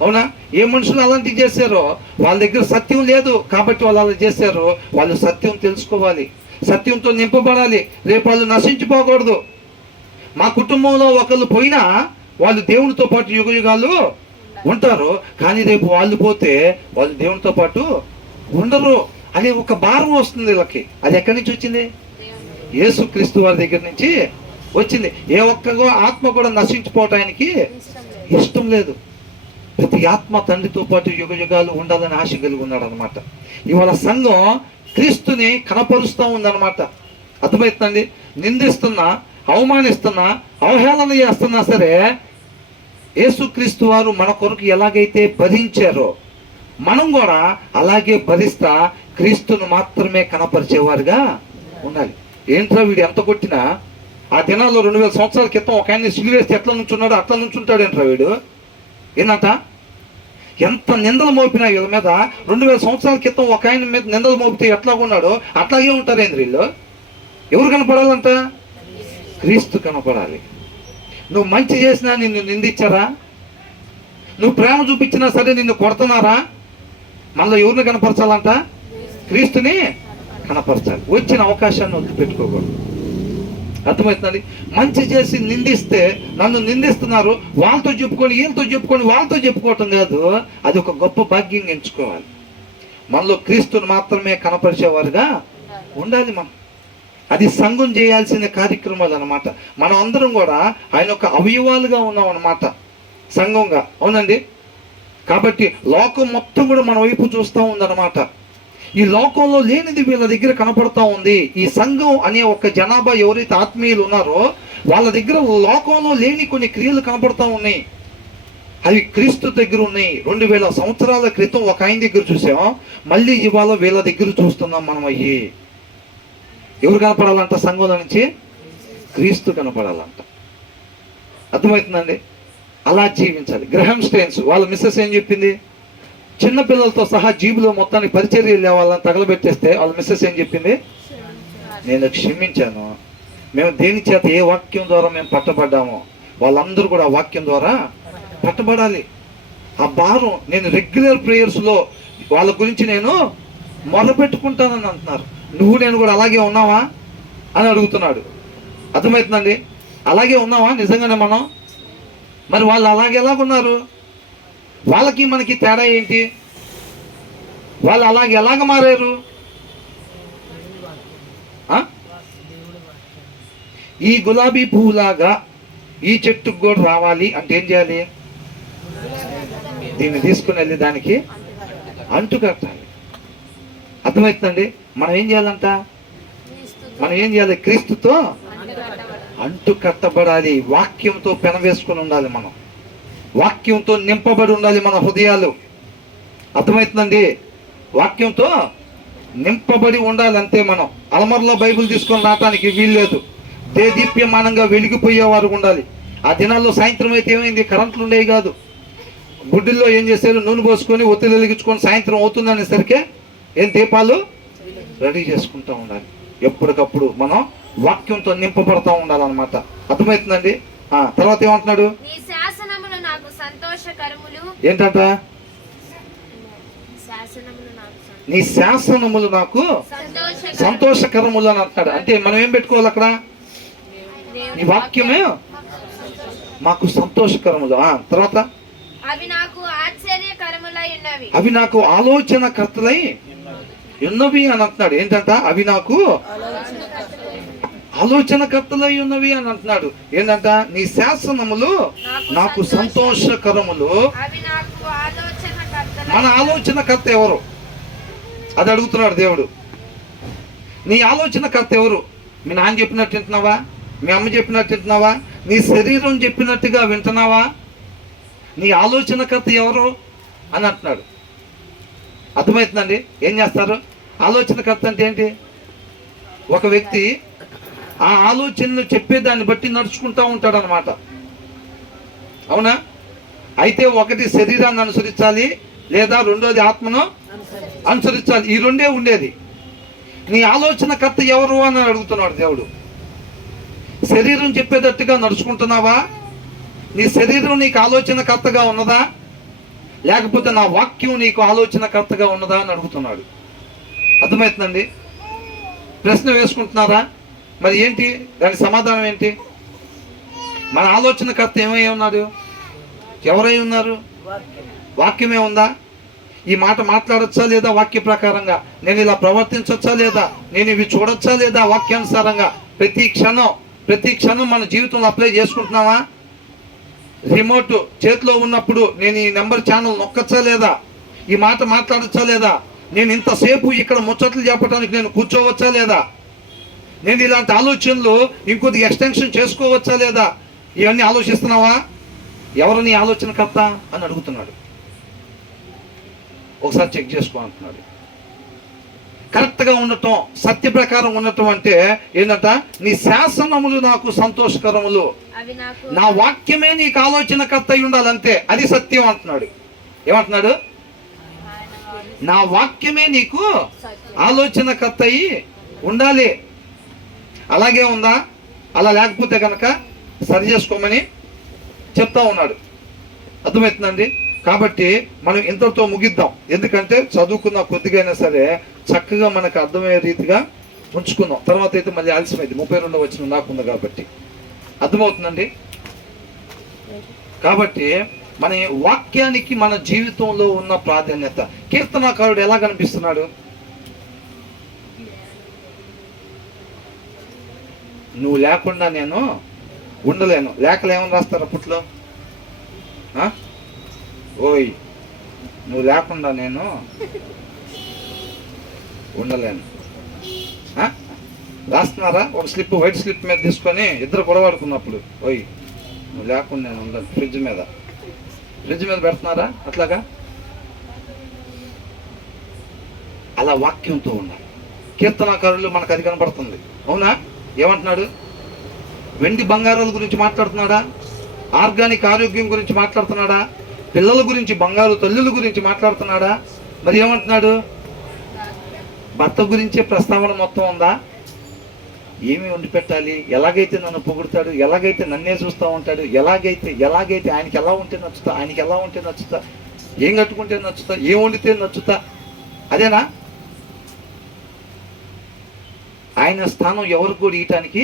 అవునా, ఏ మనుషులు అలాంటివి చేశారో వాళ్ళ దగ్గర సత్యం లేదు కాబట్టి వాళ్ళు అలా చేశారో, వాళ్ళు సత్యం తెలుసుకోవాలి, సత్యంతో నింపబడాలి. రేపు వాళ్ళు నశించిపోకూడదు. మా కుటుంబంలో ఒకళ్ళు పోయినా వాళ్ళు దేవునితో పాటు యుగాలు ఉంటారు, కానీ రేపు వాళ్ళు పోతే వాళ్ళు దేవునితో పాటు ఉండరు అనే ఒక భారం వస్తుంది వీళ్ళకి. అది ఎక్కడి నుంచి వచ్చింది? యేసుక్రీస్తు వారి దగ్గర నుంచి వచ్చింది. ఏ ఒక్క ఆత్మ కూడా నశించిపోవటానికి ఇష్టం లేదు. ప్రతి ఆత్మ తండ్రితో పాటు యుగాలు ఉండాలని ఆశ కలిగి ఉన్నాడు అనమాట. ఇవాళ సంఘం క్రీస్తుని కనపరుస్తూ ఉందన్నమాట. అర్థమవుతుందండి? నిందిస్తున్నా, అవమానిస్తున్నా, అవహేళన చేస్తున్నా సరే యేసుక్రీస్తు వారు మన కొరకు ఎలాగైతే భరించారో మనం కూడా అలాగే భరిస్తా క్రీస్తును మాత్రమే కనపరిచేవారుగా ఉండాలి. ఏంట్రా వీడు ఎంత కొట్టినా ఆ దినాల్లో 2000 సంవత్సరాల క్రితం ఒక ఆయన సిలువేస్తే ఎట్లా నుంచున్నాడో అట్లా నుంచుంటాడు. ఏంట్రా వీడు ఏంటంట? ఎంత నిందలు మోపినా వీళ్ళ మీద 2000 సంవత్సరాల క్రితం ఒక ఆయన మీద నిందలు మోపితే ఎట్లా ఉన్నాడో అట్లాగే ఉంటారు. ఏంది వీళ్ళు? ఎవరు కనపడాలంట? క్రీస్తు కనపడాలి. నువ్వు మంచి చేసినా నిన్ను నిందించారా? నువ్వు ప్రేమ చూపించినా సరే నిన్ను కొడుతున్నారా? మళ్ళీ ఎవరిని కనపరచాలంట? క్రీస్తుని కనపరచాలి. వచ్చిన అవకాశాన్ని వదిలిపెట్టుకోకూడదు. అర్థమవుతుందండి. మంచి చేసి నిందిస్తే నన్ను నిందిస్తున్నారు, వాళ్ళతో చెప్పుకొని వీళ్ళతో చెప్పుకొని వాళ్ళతో చెప్పుకోవటం కాదు. అది ఒక గొప్ప భాగ్యంగా ఎంచుకోవాలి. మనలో క్రీస్తుని మాత్రమే కనపరిచేవారుగా ఉండాలి మనం. అది సంఘం చేయాల్సిన కార్యక్రమాలు అన్నమాట. మనం అందరం కూడా ఆయన యొక్క అవయవాలుగా ఉన్నాం అన్నమాట, సంఘంగా. అవునండి. కాబట్టి లోకం మొత్తం కూడా మన వైపు చూస్తూ ఉందన్నమాట. ఈ లోకంలో లేనిది వీళ్ళ దగ్గర కనపడతా ఉంది. ఈ సంఘం అనే ఒక జనాభా ఎవరైతే ఆత్మీయులు ఉన్నారో వాళ్ళ దగ్గర లోకంలో లేని కొన్ని క్రియలు కనపడతా ఉన్నాయి. అవి క్రీస్తు దగ్గర ఉన్నాయి. 2000 సంవత్సరాల క్రితం ఒక ఆయన దగ్గర చూసాం, మళ్ళీ ఇవాళ వీళ్ళ దగ్గర చూస్తున్నాం మనం. అయ్యి ఎవరు కనపడాలంట? సంఘంలో నుంచి క్రీస్తు కనపడాలంట. అర్థమవుతుందండి. అలా జీవించాలి. గ్రహం స్టెయిన్స్ వాళ్ళ మిస్సెస్ ఏం చెప్పింది? చిన్న పిల్లలతో సహా జీబులో మొత్తాన్ని పరిచర్యలు వాళ్ళని తగలబెట్టేస్తే వాళ్ళ మిస్సెస్ ఏం చెప్పింది? నేను క్షమించాను. మేము దేని చేత ఏ వాక్యం ద్వారా మేము పట్టబడ్డామో వాళ్ళందరూ కూడా ఆ వాక్యం ద్వారా పట్టబడాలి. ఆ భారం నేను రెగ్యులర్ ప్రేయర్స్లో వాళ్ళ గురించి నేను మొరపెట్టుకుంటానని అంటున్నారు. నువ్వు నేను కూడా అలాగే ఉన్నావా అని అడుగుతున్నాడు. అర్థమవుతుందండి. అలాగే ఉన్నావా నిజంగానే మనం? మరి వాళ్ళు అలాగే ఎలాగున్నారు? వాళ్ళకి మనకి తేడా ఏంటి? వాళ్ళు అలాగే ఎలాగ మారారు? ఈ గులాబీ పువ్వులాగా ఈ చెట్టుకు కూడా రావాలి అంటే ఏం చేయాలి? దీన్ని తీసుకుని వెళ్ళి దానికి అంటు కట్టాలి. అర్థమవుతుందండి. మనం ఏం చేయాలంట? మనం ఏం చేయాలి? క్రీస్తుతో అంటు కట్టబడాలి. వాక్యంతో పెనవేసుకుని ఉండాలి. మనం వాక్యంతో నింపబడి ఉండాలి మన హృదయాలు. అర్థమవుతుందండి. వాక్యంతో నింపబడి ఉండాలి అంతే. మనం అలమరలో బైబిల్ తీసుకొని రావటానికి వీల్లేదు. దేదీప్యమానంగా వెలిగిపోయేవారు ఉండాలి. ఆ దినాల్లో సాయంత్రం అయితే ఏమైంది? కరెంట్లు ఉండేవి కాదు. గుడ్డిల్లో ఏం చేశారు? నూనె పోసుకొని ఒత్తిడి వెలిగించుకొని సాయంత్రం అవుతుందనేసరికి ఏం దీపాలు రెడీ చేసుకుంటూ ఉండాలి. ఎప్పటికప్పుడు మనం వాక్యంతో నింపబడతా ఉండాలన్నమాట. అర్థమవుతుందండి. తర్వాత ఏమంటున్నాడు? ఏంటంట? నీ శాసనములు నాకు సంతోషకరములు అని అంటున్నాడు. అంటే మనం ఏం పెట్టుకోవాలి అక్కడ? నీ వాక్యమే మాకు సంతోషకరములు. తర్వాత అవి నాకు ఆలోచనకర్తలై ఉన్నవి అని అంటున్నాడు. ఏంటంట? అవి నాకు ఆలోచనకర్తలై ఉన్నవి అని అంటున్నాడు. ఏంటంట? నీ శాసనములు నాకు సంతోషకరములు. మన ఆలోచనకర్త ఎవరు? అది అడుగుతున్నాడు దేవుడు. నీ ఆలోచనకర్త ఎవరు? మీ నాన్న చెప్పినట్టు వింటున్నావా? మీ అమ్మ చెప్పినట్టు వింటున్నావా? నీ శరీరం చెప్పినట్టుగా వింటున్నావా? నీ ఆలోచనకర్త ఎవరు అని అంటున్నాడు. అర్థమవుతుందండి. ఏం చేస్తారు? ఆలోచనకర్త అంటే ఏంటి? ఒక వ్యక్తి ఆ ఆలోచనలు చెప్పేదాన్ని బట్టి నడుచుకుంటూ ఉంటాడు అనమాట. అవునా? అయితే ఒకటి శరీరాన్ని అనుసరించాలి, లేదా రెండోది ఆత్మను అనుసరించాలి. ఈ రెండే ఉండేది. నీ ఆలోచనకర్త ఎవరు అని అడుగుతున్నాడు దేవుడు. శరీరం చెప్పేటట్టుగా నడుచుకుంటున్నావా? నీ శరీరం నీకు ఆలోచనకర్తగా ఉన్నదా, లేకపోతే నా వాక్యం నీకు ఆలోచనకర్తగా ఉన్నదా అని అడుగుతున్నాడు. అర్థమవుతుందండి. ప్రశ్న వేసుకుంటున్నారా? మరి ఏంటి దాని సమాధానం ఏంటి? మన ఆలోచనకర్త ఏమై ఉన్నాడు? ఎవరై ఉన్నారు? వాక్యమే ఉందా? ఈ మాట మాట్లాడచ్చా లేదా? వాక్య ప్రకారంగా నేను ఇలా ప్రవర్తించవచ్చా లేదా? నేను ఇవి చూడొచ్చా లేదా? వాక్యానుసారంగా ప్రతి క్షణం మన జీవితంలో అప్లై చేసుకుంటున్నావా? రిమోట్ చేతిలో ఉన్నప్పుడు నేను ఈ నెంబర్ ఛానల్ నొక్కచ్చా లేదా? ఈ మాట మాట్లాడచ్చా లేదా? నేను ఇంతసేపు ఇక్కడ ముచ్చట్లు చెప్పడానికి నేను కూర్చోవచ్చా లేదా? నేను ఇలాంటి ఆలోచనలు ఇంకొద్ది ఎక్స్టెన్షన్ చేసుకోవచ్చా లేదా? ఇవన్నీ ఆలోచిస్తున్నావా? ఎవరు నీ ఆలోచనకర్త అని అడుగుతున్నాడు. ఒకసారి చెక్ చేసుకో అంటున్నాడు. కరెక్ట్గా ఉండటం, సత్య ప్రకారం ఉండటం అంటే ఏంటంట? నీ శాసనములు నాకు సంతోషకరములు. నా వాక్యమే నీకు ఆలోచనకర్త అయి ఉండాలంతే. అది సత్యం అంటున్నాడు. ఏమంటున్నాడు? నా వాక్యమే నీకు ఆలోచనకర్త అయి ఉండాలి. అలాగే ఉందా? అలా లేకపోతే కనుక సరి చేసుకోమని చెప్తా ఉన్నాడు. అర్థమవుతుందండి. కాబట్టి మనం ఇంతటితో ముగిద్దాం. ఎందుకంటే చదువుకున్న కొద్దిగా అయినా సరే చక్కగా మనకు అర్థమయ్యే రీతిగా ఉంచుకుందాం, తర్వాత అయితే మళ్ళీ ఆలస్యమైంది. 32వ వచనం నాకుంది కాబట్టి. అర్థమవుతుందండి? కాబట్టి మన వాక్యానికి మన జీవితంలో ఉన్న ప్రాధాన్యత. కీర్తనాకారుడు ఎలా కనిపిస్తున్నాడు? నువ్వు లేకుండా నేను ఉండలేను. లేఖలు ఏమని రాస్తారు అప్పట్లో? ఓయ్ నువ్వు లేకుండా నేను ఉండలేను రాస్తున్నారా? ఒక స్లిప్, వైట్ స్లిప్ మీద తీసుకొని ఇద్దరు గొడవాడుకున్నప్పుడు, ఓయ్ నువ్వు లేకుండా నేను ఉండను. ఫ్రిడ్జ్ మీద పెడుతున్నారా? అట్లాగా అలా వాక్యంతో ఉండాలి. కీర్తనాకారులు మనకు అది కనపడుతుంది. అవునా? ఏమంటున్నాడు? వెండి బంగారాల గురించి మాట్లాడుతున్నాడా? ఆర్గానిక్ ఆరోగ్యం గురించి మాట్లాడుతున్నాడా? పిల్లల గురించి, బంగారు తల్లుల గురించి మాట్లాడుతున్నాడా? మరి ఏమంటున్నాడు? భర్త గురించే ప్రస్తావన మొత్తం ఉందా? ఏమి వండి పెట్టాలి, ఎలాగైతే నన్ను పొగుడతాడు, ఎలాగైతే నన్నే చూస్తూ ఉంటాడు, ఎలాగైతే ఆయనకి ఎలా ఉంటే నచ్చుతా, ఏం కట్టుకుంటే నచ్చుతా, ఏం వండితే నచ్చుతా, అదేనా? ఆయన స్థానం ఎవరికి కూడా ఇయటానికి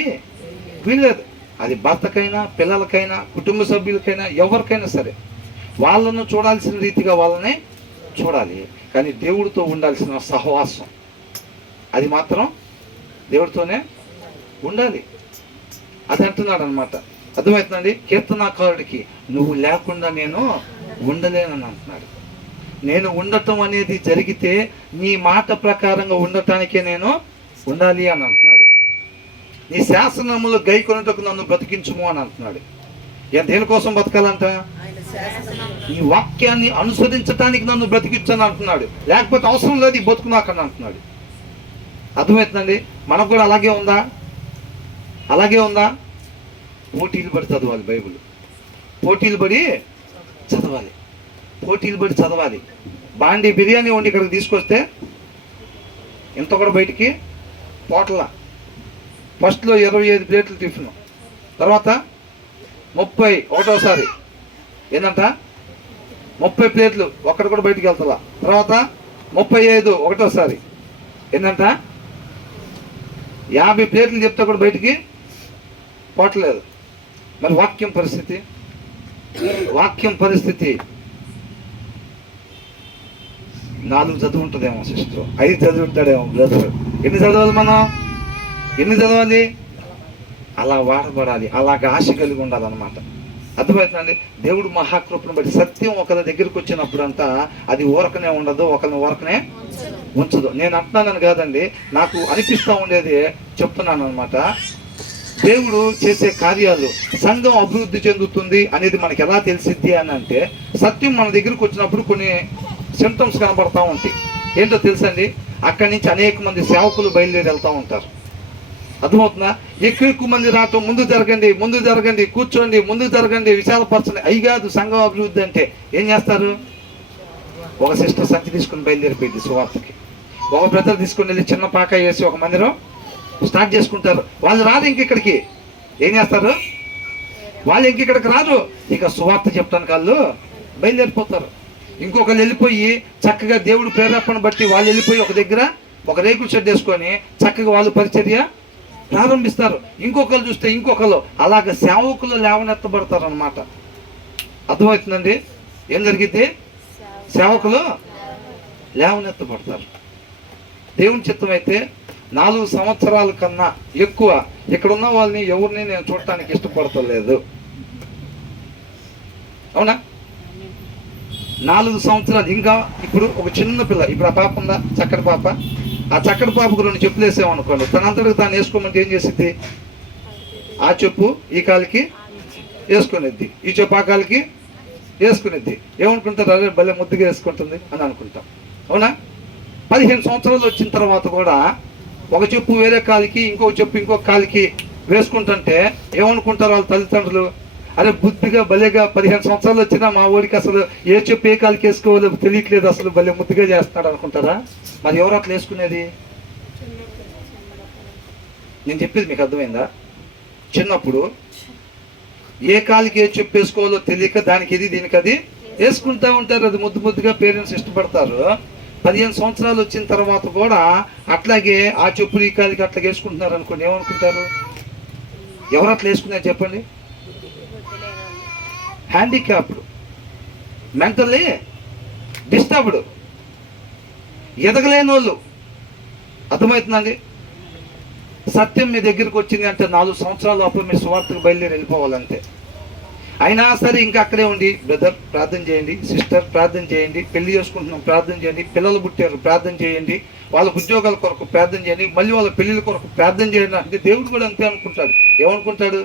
వీల్లేదు. అది భర్తకైనా, పిల్లలకైనా, కుటుంబ సభ్యులకైనా, ఎవరికైనా సరే వాళ్ళను చూడాల్సిన రీతిగా వాళ్ళనే చూడాలి. కానీ దేవుడితో ఉండాల్సిన సహవాసం అది మాత్రం దేవుడితోనే ఉండాలి. అది అంటున్నాడు అనమాట. అర్థమవుతుందండి? కీర్తనాకారుడికి నువ్వు లేకుండా నేను ఉండలేనని అంటున్నాడు. నేను ఉండటం అనేది జరిగితే నీ మాట ప్రకారంగా ఉండటానికే నేను ఉండాలి అని అంటున్నాడు. నీ శాసనములు గైకొనుటకు నన్ను బ్రతికించుము అని అంటున్నాడు. దేనికోసం బతకాలంట? ఈ వాక్యాన్ని అనుసరించడానికి నన్ను బ్రతికించని అంటున్నాడు. లేకపోతే అవసరం లేదు ఈ బతుకు నాకని అంటున్నాడు. అర్థమవుతుందండి? మనకు కూడా అలాగే ఉందా? పోటీలు పడి చదవాలి బైబిల్. పోటీలు పడి చదవాలి. బాండి బిర్యానీ వండి ఇక్కడికి తీసుకొస్తే ఇంత కూడా బయటికి పోటల. ఫస్ట్లో 25 ప్లేట్లు టిఫిన్, తర్వాత 31 ఏంటంట 30 ప్లేట్లు ఒక్కటి కూడా బయటికి వెళ్తా, తర్వాత 35 ఒకటోసారి ఏంటంట 50 ప్లేట్లు చెప్తే కూడా బయటికి పోవట్లేదు. మరి వాక్యం పరిస్థితి 4 చదువు ఉంటుందేమో సిస్టర్, 5 చదివి ఉంటాడేమో బ్రదర్. ఎన్ని చదవాలి? అలా వాడబడాలి, అలాగ ఆశ కలిగి ఉండాలన్నమాట. అర్థమవుతుందండి? దేవుడు మహాకృపను బట్టి సత్యం ఒకరి దగ్గరికి వచ్చినప్పుడు అంతా అది ఊరకనే ఉండదు, ఒకరిని ఊరకనే ఉంచదు. నేను అంటున్నాను కాదండి, నాకు అనిపిస్తూ ఉండేది చెప్తున్నాను అనమాట. దేవుడు చేసే కార్యాలు, సంఘం అభివృద్ధి చెందుతుంది అనేది మనకి ఎలా తెలిసిద్ది అని అంటే, సత్యం మన దగ్గరికి వచ్చినప్పుడు కొన్ని సిమ్టమ్స్ కనబడతా ఉంటాయి. ఏంటో తెలుసండి? అక్కడి నుంచి అనేక మంది సేవకులు బయలుదేరి వెళ్తూ ఉంటారు. అర్థమవుతుందా? ఎక్కువ మంది రావటం, ముందు జరగండి, కూర్చోండి, ముందు జరగండి, విశాలపరచండి. అయి కాదు సంఘం అభివృద్ధి అంటే. ఏం చేస్తారు? ఒక సిస్టర్ సంచి తీసుకుని బయలుదేరిపోయింది సువార్తకి, ఒక బ్రదర్ తీసుకుని వెళ్ళి చిన్న పాక వేసి ఒక మందిరం స్టార్ట్ చేసుకుంటారు. వాళ్ళు రాదు ఇంకెక్కడికి. ఏం చేస్తారు? వాళ్ళు ఇంకెక్కడికి రారు. ఇక సువార్త చెప్తానికి వాళ్ళు బయలుదేరిపోతారు. ఇంకొకరు వెళ్ళిపోయి చక్కగా దేవుడు ప్రేరేపణ బట్టి వాళ్ళు వెళ్ళిపోయి ఒక దగ్గర ఒక రేకుల షెడ్ వేసుకొని చక్కగా వాళ్ళు పరిచర్య ప్రారంభిస్తారు. ఇంకొకరు చూస్తే ఇంకొకరు అలాగ సేవకులు లేవనెత్తబడతారు అన్నమాట. అర్థమవుతుందండి? ఏం జరిగితే సేవకులు లేవనెత్తబడతారు. దేవుని చిత్తం అయితే 4 సంవత్సరాల కన్నా ఎక్కువ ఇక్కడ ఉన్న వాళ్ళని ఎవరిని నేను చూడటానికి ఇష్టపడతలేదు. అవునా? 4 సంవత్సరాలు. ఇంకా ఇప్పుడు ఒక చిన్న పిల్ల, ఇప్పుడు ఆ పాప ఉందా, చక్కటి పాప, ఆ చక్కటి పాపకు 2 చెప్పులు వేసామనుకోండి, తనంతటికి తాను వేసుకోమంటే ఏం చేసిద్ది? ఆ చెప్పు ఈ కాలికి వేసుకునేద్ది, ఈ చెప్పు ఆ కాలికి వేసుకునేద్ది. ఏమనుకుంటారు? అదే భలే ముద్దుగా వేసుకుంటుంది అని అనుకుంటాం. అవునా? 15 సంవత్సరాలు వచ్చిన తర్వాత కూడా ఒక చెప్పు వేరే కాలికి, ఇంకొక చెప్పు ఇంకొక కాలికి వేసుకుంటుంటే ఏమనుకుంటారు వాళ్ళ తల్లిదండ్రులు? అరే బుద్ధిగా భలేగా 15 సంవత్సరాలు వచ్చినా మా ఓడికి అసలు ఏ చెప్పు ఏ కాలికి వేసుకోవాలో తెలియట్లేదు, అసలు భలే ముద్దుగా చేస్తున్నాడు అనుకుంటారా? మరి ఎవరు అట్లా వేసుకునేది? నేను చెప్పేది మీకు అర్థమైందా? చిన్నప్పుడు ఏ కాలికి ఏ చెప్పు వేసుకోవాలో తెలియక దానికి ఇది దీనికి అది వేసుకుంటా ఉంటారు. అది ముద్దుగా పేరెంట్స్ ఇష్టపడతారు. 15 సంవత్సరాలు వచ్చిన తర్వాత కూడా అట్లాగే ఆ చెప్పులు ఈ కాలికి అట్లా వేసుకుంటున్నారు అనుకోండి, ఏమనుకుంటారు? ఎవరు అట్లా వేసుకున్నారు చెప్పండి? హ్యాండిక్యాప్డ్, మెంటల్లీ డిస్టర్బ్డ్, ఎదగలేని వాళ్ళు. అర్థమవుతుందండి? సత్యం మీ దగ్గరికి వచ్చింది అంటే 4 సంవత్సరాలు అప్పుడు మీరు సువార్తకు బయలుదేరి వెళ్ళిపోవాలంతే. అయినా సరే ఇంకా అక్కడే ఉండి, బ్రదర్ ప్రార్థన చేయండి, సిస్టర్ ప్రార్థన చేయండి, పెళ్లి చేసుకుంటున్నాం ప్రార్థన చేయండి, పిల్లలు పుట్టారు ప్రార్థన చేయండి, వాళ్ళ ఉద్యోగాల కొరకు ప్రార్థన చేయండి, మళ్ళీ వాళ్ళ పెళ్ళిళ్ళ కొరకు ప్రార్థన చేయండి అంటే దేవుడు కూడా అంతే అనుకుంటాడు. ఏమనుకుంటాడు?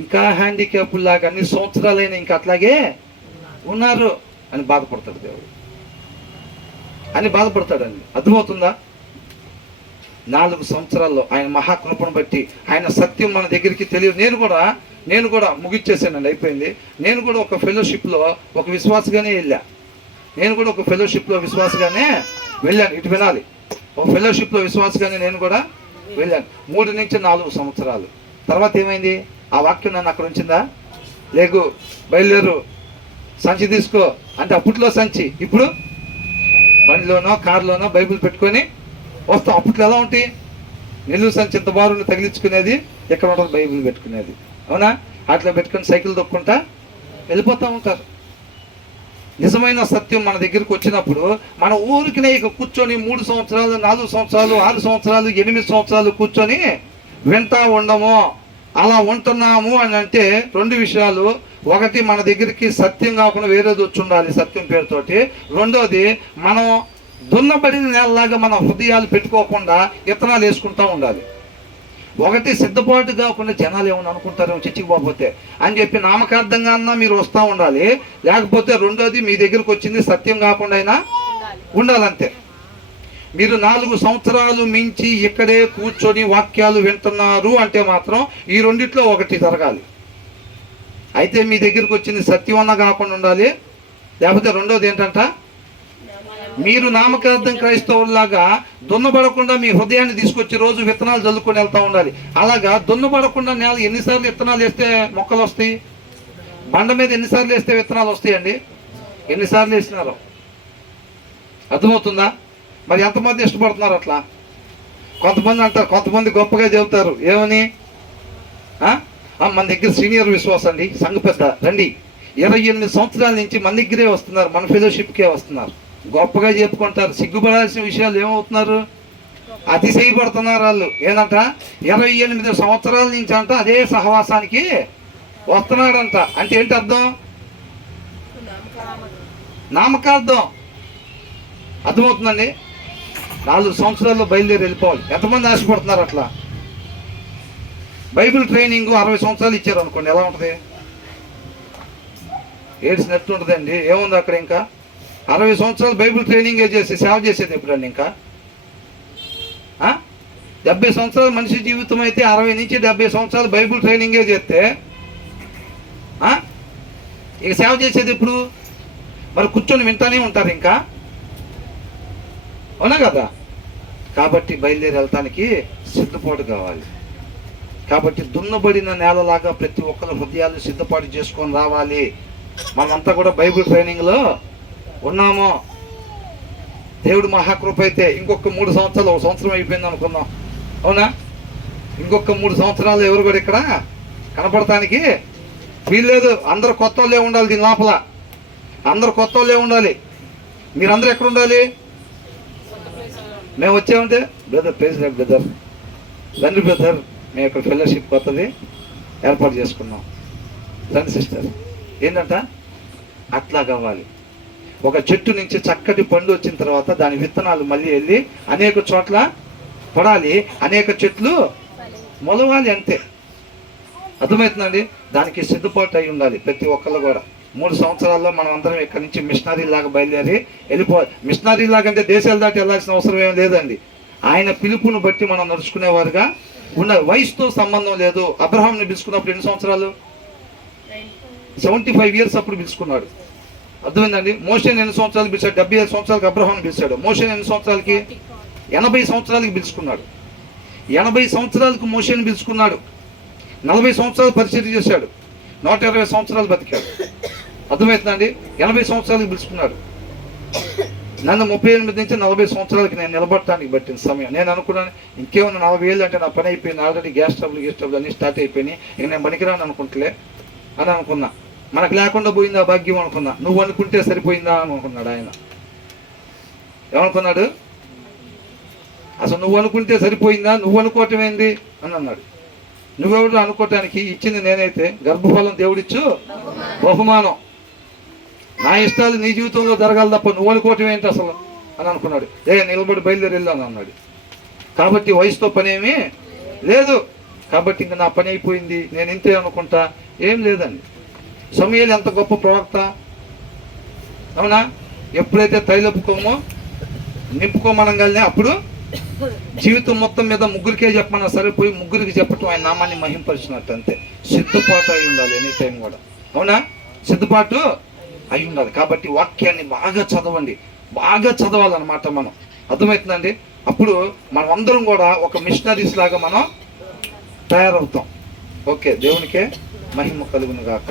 ఇంకా హ్యాండిక్యాప్డ్ లాగా అన్ని సంవత్సరాలైనా ఇంకా అట్లాగే ఉన్నారు అని బాధపడతాడు దేవుడు, అని బాధపడతాడండి. అర్థమవుతుందా? 4 సంవత్సరాల్లో ఆయన మహాకృపను బట్టి ఆయన సత్యం మన దగ్గరికి తెలియదు. నేను కూడా ముగిచ్చేసానండి, అయిపోయింది. నేను కూడా ఒక ఫెలోషిప్లో ఒక విశ్వాసగానే వెళ్ళాను. ఇటు వినాలి, ఒక ఫెలోషిప్లో విశ్వాసగానే నేను కూడా వెళ్ళాను. 3 నుంచి 4 సంవత్సరాలు తర్వాత ఏమైంది? ఆ వాక్యం నన్ను అక్కడ ఉంచిందా? లేకు బయలుదేరు, సంచి తీసుకో అంటే అప్పట్లో సంచి, ఇప్పుడు బండిలోనో కారులోనో బైబిల్ పెట్టుకొని వస్తాం. అప్పట్లో ఎలా ఉంటాయి? నెల్లూరు సంచి ఇంత బారుని తగిలించుకునేది, ఎక్కడ ఉంటుంది బైబిల్ పెట్టుకునేది, అవునా? అట్లా పెట్టుకొని సైకిల్ దొక్కుంటా వెళ్ళిపోతూ ఉంటారు. నిజమైన సత్యం మన దగ్గరికి వచ్చినప్పుడు మన ఊరికినే ఇక కూర్చొని 3 సంవత్సరాలు 4 సంవత్సరాలు 6 సంవత్సరాలు 8 సంవత్సరాలు కూర్చొని వింటా ఉండము. అలా ఉంటున్నాము అని అంటే 2 విషయాలు. ఒకటి, మన దగ్గరికి సత్యం కాకుండా వేరేది వచ్చి ఉండాలి సత్యం పేరుతోటి. రెండోది, మనం దున్నబడిన నేలలాగా మన హృదయాలు పెట్టుకోకుండా విత్తనాలు వేసుకుంటూ ఉండాలి. ఒకటి, సిద్ధపాటు కాకుండా జనాలు ఏమన్నా అనుకుంటారు చర్చికి పోకపోతే అని చెప్పి నామకార్థంగా అన్నా మీరు వస్తూ ఉండాలి. లేకపోతే రెండోది, మీ దగ్గరకు వచ్చింది సత్యం కాకుండా అయినా ఉండాలంతే. మీరు 4 సంవత్సరాలు మించి ఇక్కడే కూర్చొని వాక్యాలు వింటున్నారు అంటే మాత్రం ఈ రెండిట్లో ఒకటి జరగాలి. అయితే మీ దగ్గరకు వచ్చింది సత్యం అన్నా కాకుండా ఉండాలి. లేకపోతే రెండోది ఏంటంట, మీరు నామకార్థం క్రైస్తవులాగా దున్నబడకుండా మీ హృదయాన్ని తీసుకొచ్చి రోజు విత్తనాలు చల్లుకొని వెళ్తూ ఉండాలి. అలాగా దున్నబడకుండా నేల ఎన్నిసార్లు విత్తనాలు వేస్తే మొక్కలు వస్తాయి? బండ మీద ఎన్నిసార్లు వేస్తే విత్తనాలు వస్తాయండి? ఎన్నిసార్లు వేసినారో అర్థమవుతుందా? మరి ఎంతమంది ఇష్టపడుతున్నారు అట్లా? కొంతమంది అంటారు, కొంతమంది గొప్పగా చెబుతారు ఏమని, మన దగ్గర సీనియర్ విశ్వాసం అండి, సంఘ పెద్ద రండి, 28 సంవత్సరాల నుంచి మన దగ్గరే వస్తున్నారు, మన ఫెలోషిప్కే వస్తున్నారు, గొప్పగా చెప్పుకుంటారు. సిగ్గుపడాల్సిన విషయాలు ఏమవుతున్నారు? అతిశయపడుతున్నారు వాళ్ళు. ఏంటంట 28 సంవత్సరాల నుంచి అంట అదే సహవాసానికి వస్తున్నాడంట. అంటే ఏంటి అర్థం? నామకార్థం. అర్థమవుతుందండి? 4 సంవత్సరాల్లో బయలుదేరి వెళ్ళిపోవాలి. ఎంతమంది ఆశపడుతున్నారు అట్లా? బైబిల్ ట్రైనింగ్ 60 సంవత్సరాలు ఇచ్చారు అనుకోండి, ఎలా ఉంటుంది? ఏడ్చినట్టు ఉంటుందండి. ఏముంది అక్కడ? ఇంకా 60 సంవత్సరాలు బైబిల్ ట్రైనింగే చేసి సేవ చేసేది ఎప్పుడండి? ఇంకా 70 సంవత్సరాలు మనిషి జీవితం అయితే 60 నుంచి 70 సంవత్సరాలు బైబిల్ ట్రైనింగే చేస్తే ఇక సేవ చేసేది ఎప్పుడు? మరి కూర్చొని వింటానే ఉంటారు ఇంకా, అవునా కదా? కాబట్టి బయలుదేరి వెళ్తానికి సిద్ధపాటు కావాలి. కాబట్టి దున్నబడిన నేలలాగా ప్రతి ఒక్కరు హృదయాలు సిద్ధపాటు చేసుకొని రావాలి. మనమంతా కూడా బైబిల్ ట్రైనింగ్లో ఉన్నాము. దేవుడు మహాకృప అయితే ఇంకొక 3 సంవత్సరాలు, 1 సంవత్సరం అయిపోయింది అనుకుందాం, అవునా? ఇంకొక 3 సంవత్సరాలు ఎవరు కూడా ఇక్కడ కనపడటానికి వీల్లేదు. అందరు కొత్త వాళ్ళే ఉండాలి. దీని లోపల అందరు కొత్త వాళ్ళే ఉండాలి. మీరందరూ ఎక్కడ ఉండాలి? మేము వచ్చామంటే బ్రదర్ ప్లీజ్ బ్రదర్ రండి బ్రదర్, మేము ఇక్కడ ఫెలోషిప్ కొత్తది ఏర్పాటు చేసుకున్నాం, రండి సిస్టర్. ఏంటంట అట్లా కావాలి. ఒక చెట్టు నుంచి చక్కటి పండు వచ్చిన తర్వాత దాని విత్తనాలు మళ్ళీ వెళ్ళి అనేక చోట్ల పడాలి, అనేక చెట్లు మొలవాలి, అంతే. అర్థమవుతుందండి? దానికి సిద్ధపాటు అయి ఉండాలి ప్రతి ఒక్కళ్ళు కూడా. 3 సంవత్సరాల్లో మనం అందరం ఇక్కడి నుంచి మిషనరీ లాగా బయలుదేరి వెళ్ళిపోవాలి. మిషనరీ లాగా అంటే దేశాలు దాటి వెళ్ళాల్సిన అవసరం ఏం లేదండి. ఆయన పిలుపును బట్టి మనం నడుచుకునేవారుగా ఉండాలి. వయసుతో సంబంధం లేదు. అబ్రహాంని పిలుచుకున్నప్పుడు ఎన్ని సంవత్సరాలు? 75 ఇయర్స్ అప్పుడు పిలుచుకున్నాడు. అర్థమైందండి? మోషేని ఎన్ని సంవత్సరాలు పిలిచాడు? 75 సంవత్సరాలకి అబ్రహాంని పిలిచాడు. మోషేని ఎన్ని సంవత్సరాలకి? 80 సంవత్సరాలకి పిలుచుకున్నాడు. 80 సంవత్సరాలకు మోషేని పిలుచుకున్నాడు. 40 సంవత్సరాలు పరిచయం చేశాడు. 120 సంవత్సరాలు బతికాడు. అర్థమవుతుందండి? 80 సంవత్సరాలకు పిలుచుకున్నాడు. నన్ను 38 నుంచి 40 సంవత్సరాలకి నేను నిలబడటానికి పట్టిన సమయం. నేను అనుకున్నాను ఇంకేమన్నా 40 ఏళ్ళు అంటే నా పని అయిపోయింది, ఆల్రెడీ గ్యాస్ ట్రబుల్ అన్నీ స్టార్ట్ అయిపోయినాయి, ఇక నేను పనికిరాను అనుకుంటలే అని అనుకున్నా. మనకు లేకుండా పోయిందా భాగ్యం అనుకున్నా. నువ్వు అనుకుంటే సరిపోయిందా అని అనుకున్నాడు ఆయన. ఏమనుకున్నాడు? అసలు నువ్వు అనుకుంటే సరిపోయిందా, నువ్వు అనుకోవటం ఏంది అని అన్నాడు. నువ్వెవరు అనుకోవటానికి, ఇచ్చింది నేనైతే. గర్భఫలం దేవుడిచ్చు బహుమానం. నా ఇష్టాలు నీ జీవితంలో జరగాలి తప్ప నువ్వు అనుకోవటం ఏంటి అసలు అని అనుకున్నాడు. నిలబడి బయలుదేరి వెళ్ళాను అన్నాడు. కాబట్టి వయసుతో పని ఏమీ లేదు, కాబట్టి ఇంక నా పని అయిపోయింది, నేను ఇంతే అనుకుంటా. ఏం లేదండి. సమూయేలు ఎంత గొప్ప ప్రవక్త, అవునా? ఎప్పుడైతే తైలపుకోమో నింపుకోమనగానే అప్పుడు జీవితం మొత్తం మీద ముగ్గురికే చెప్పమన్నా సరే పోయి ముగ్గురికి చెప్పటం ఆయన నామాన్ని మహింపరిచినట్టు అంతే. సిద్ధపాటు అయి ఉండాలి ఎనీ టైం కూడా, అవునా? సిద్ధపాటు అయి ఉండాలి. కాబట్టి వాక్యాన్ని బాగా చదవండి, బాగా చదవాలన్నమాట మనం. అర్థమవుతుందండి? అప్పుడు మనం అందరం కూడా ఒక మిషనరీస్ లాగా మనం తయారవుతాం. ఓకే, దేవునికే మహిమ కలుగును గాక.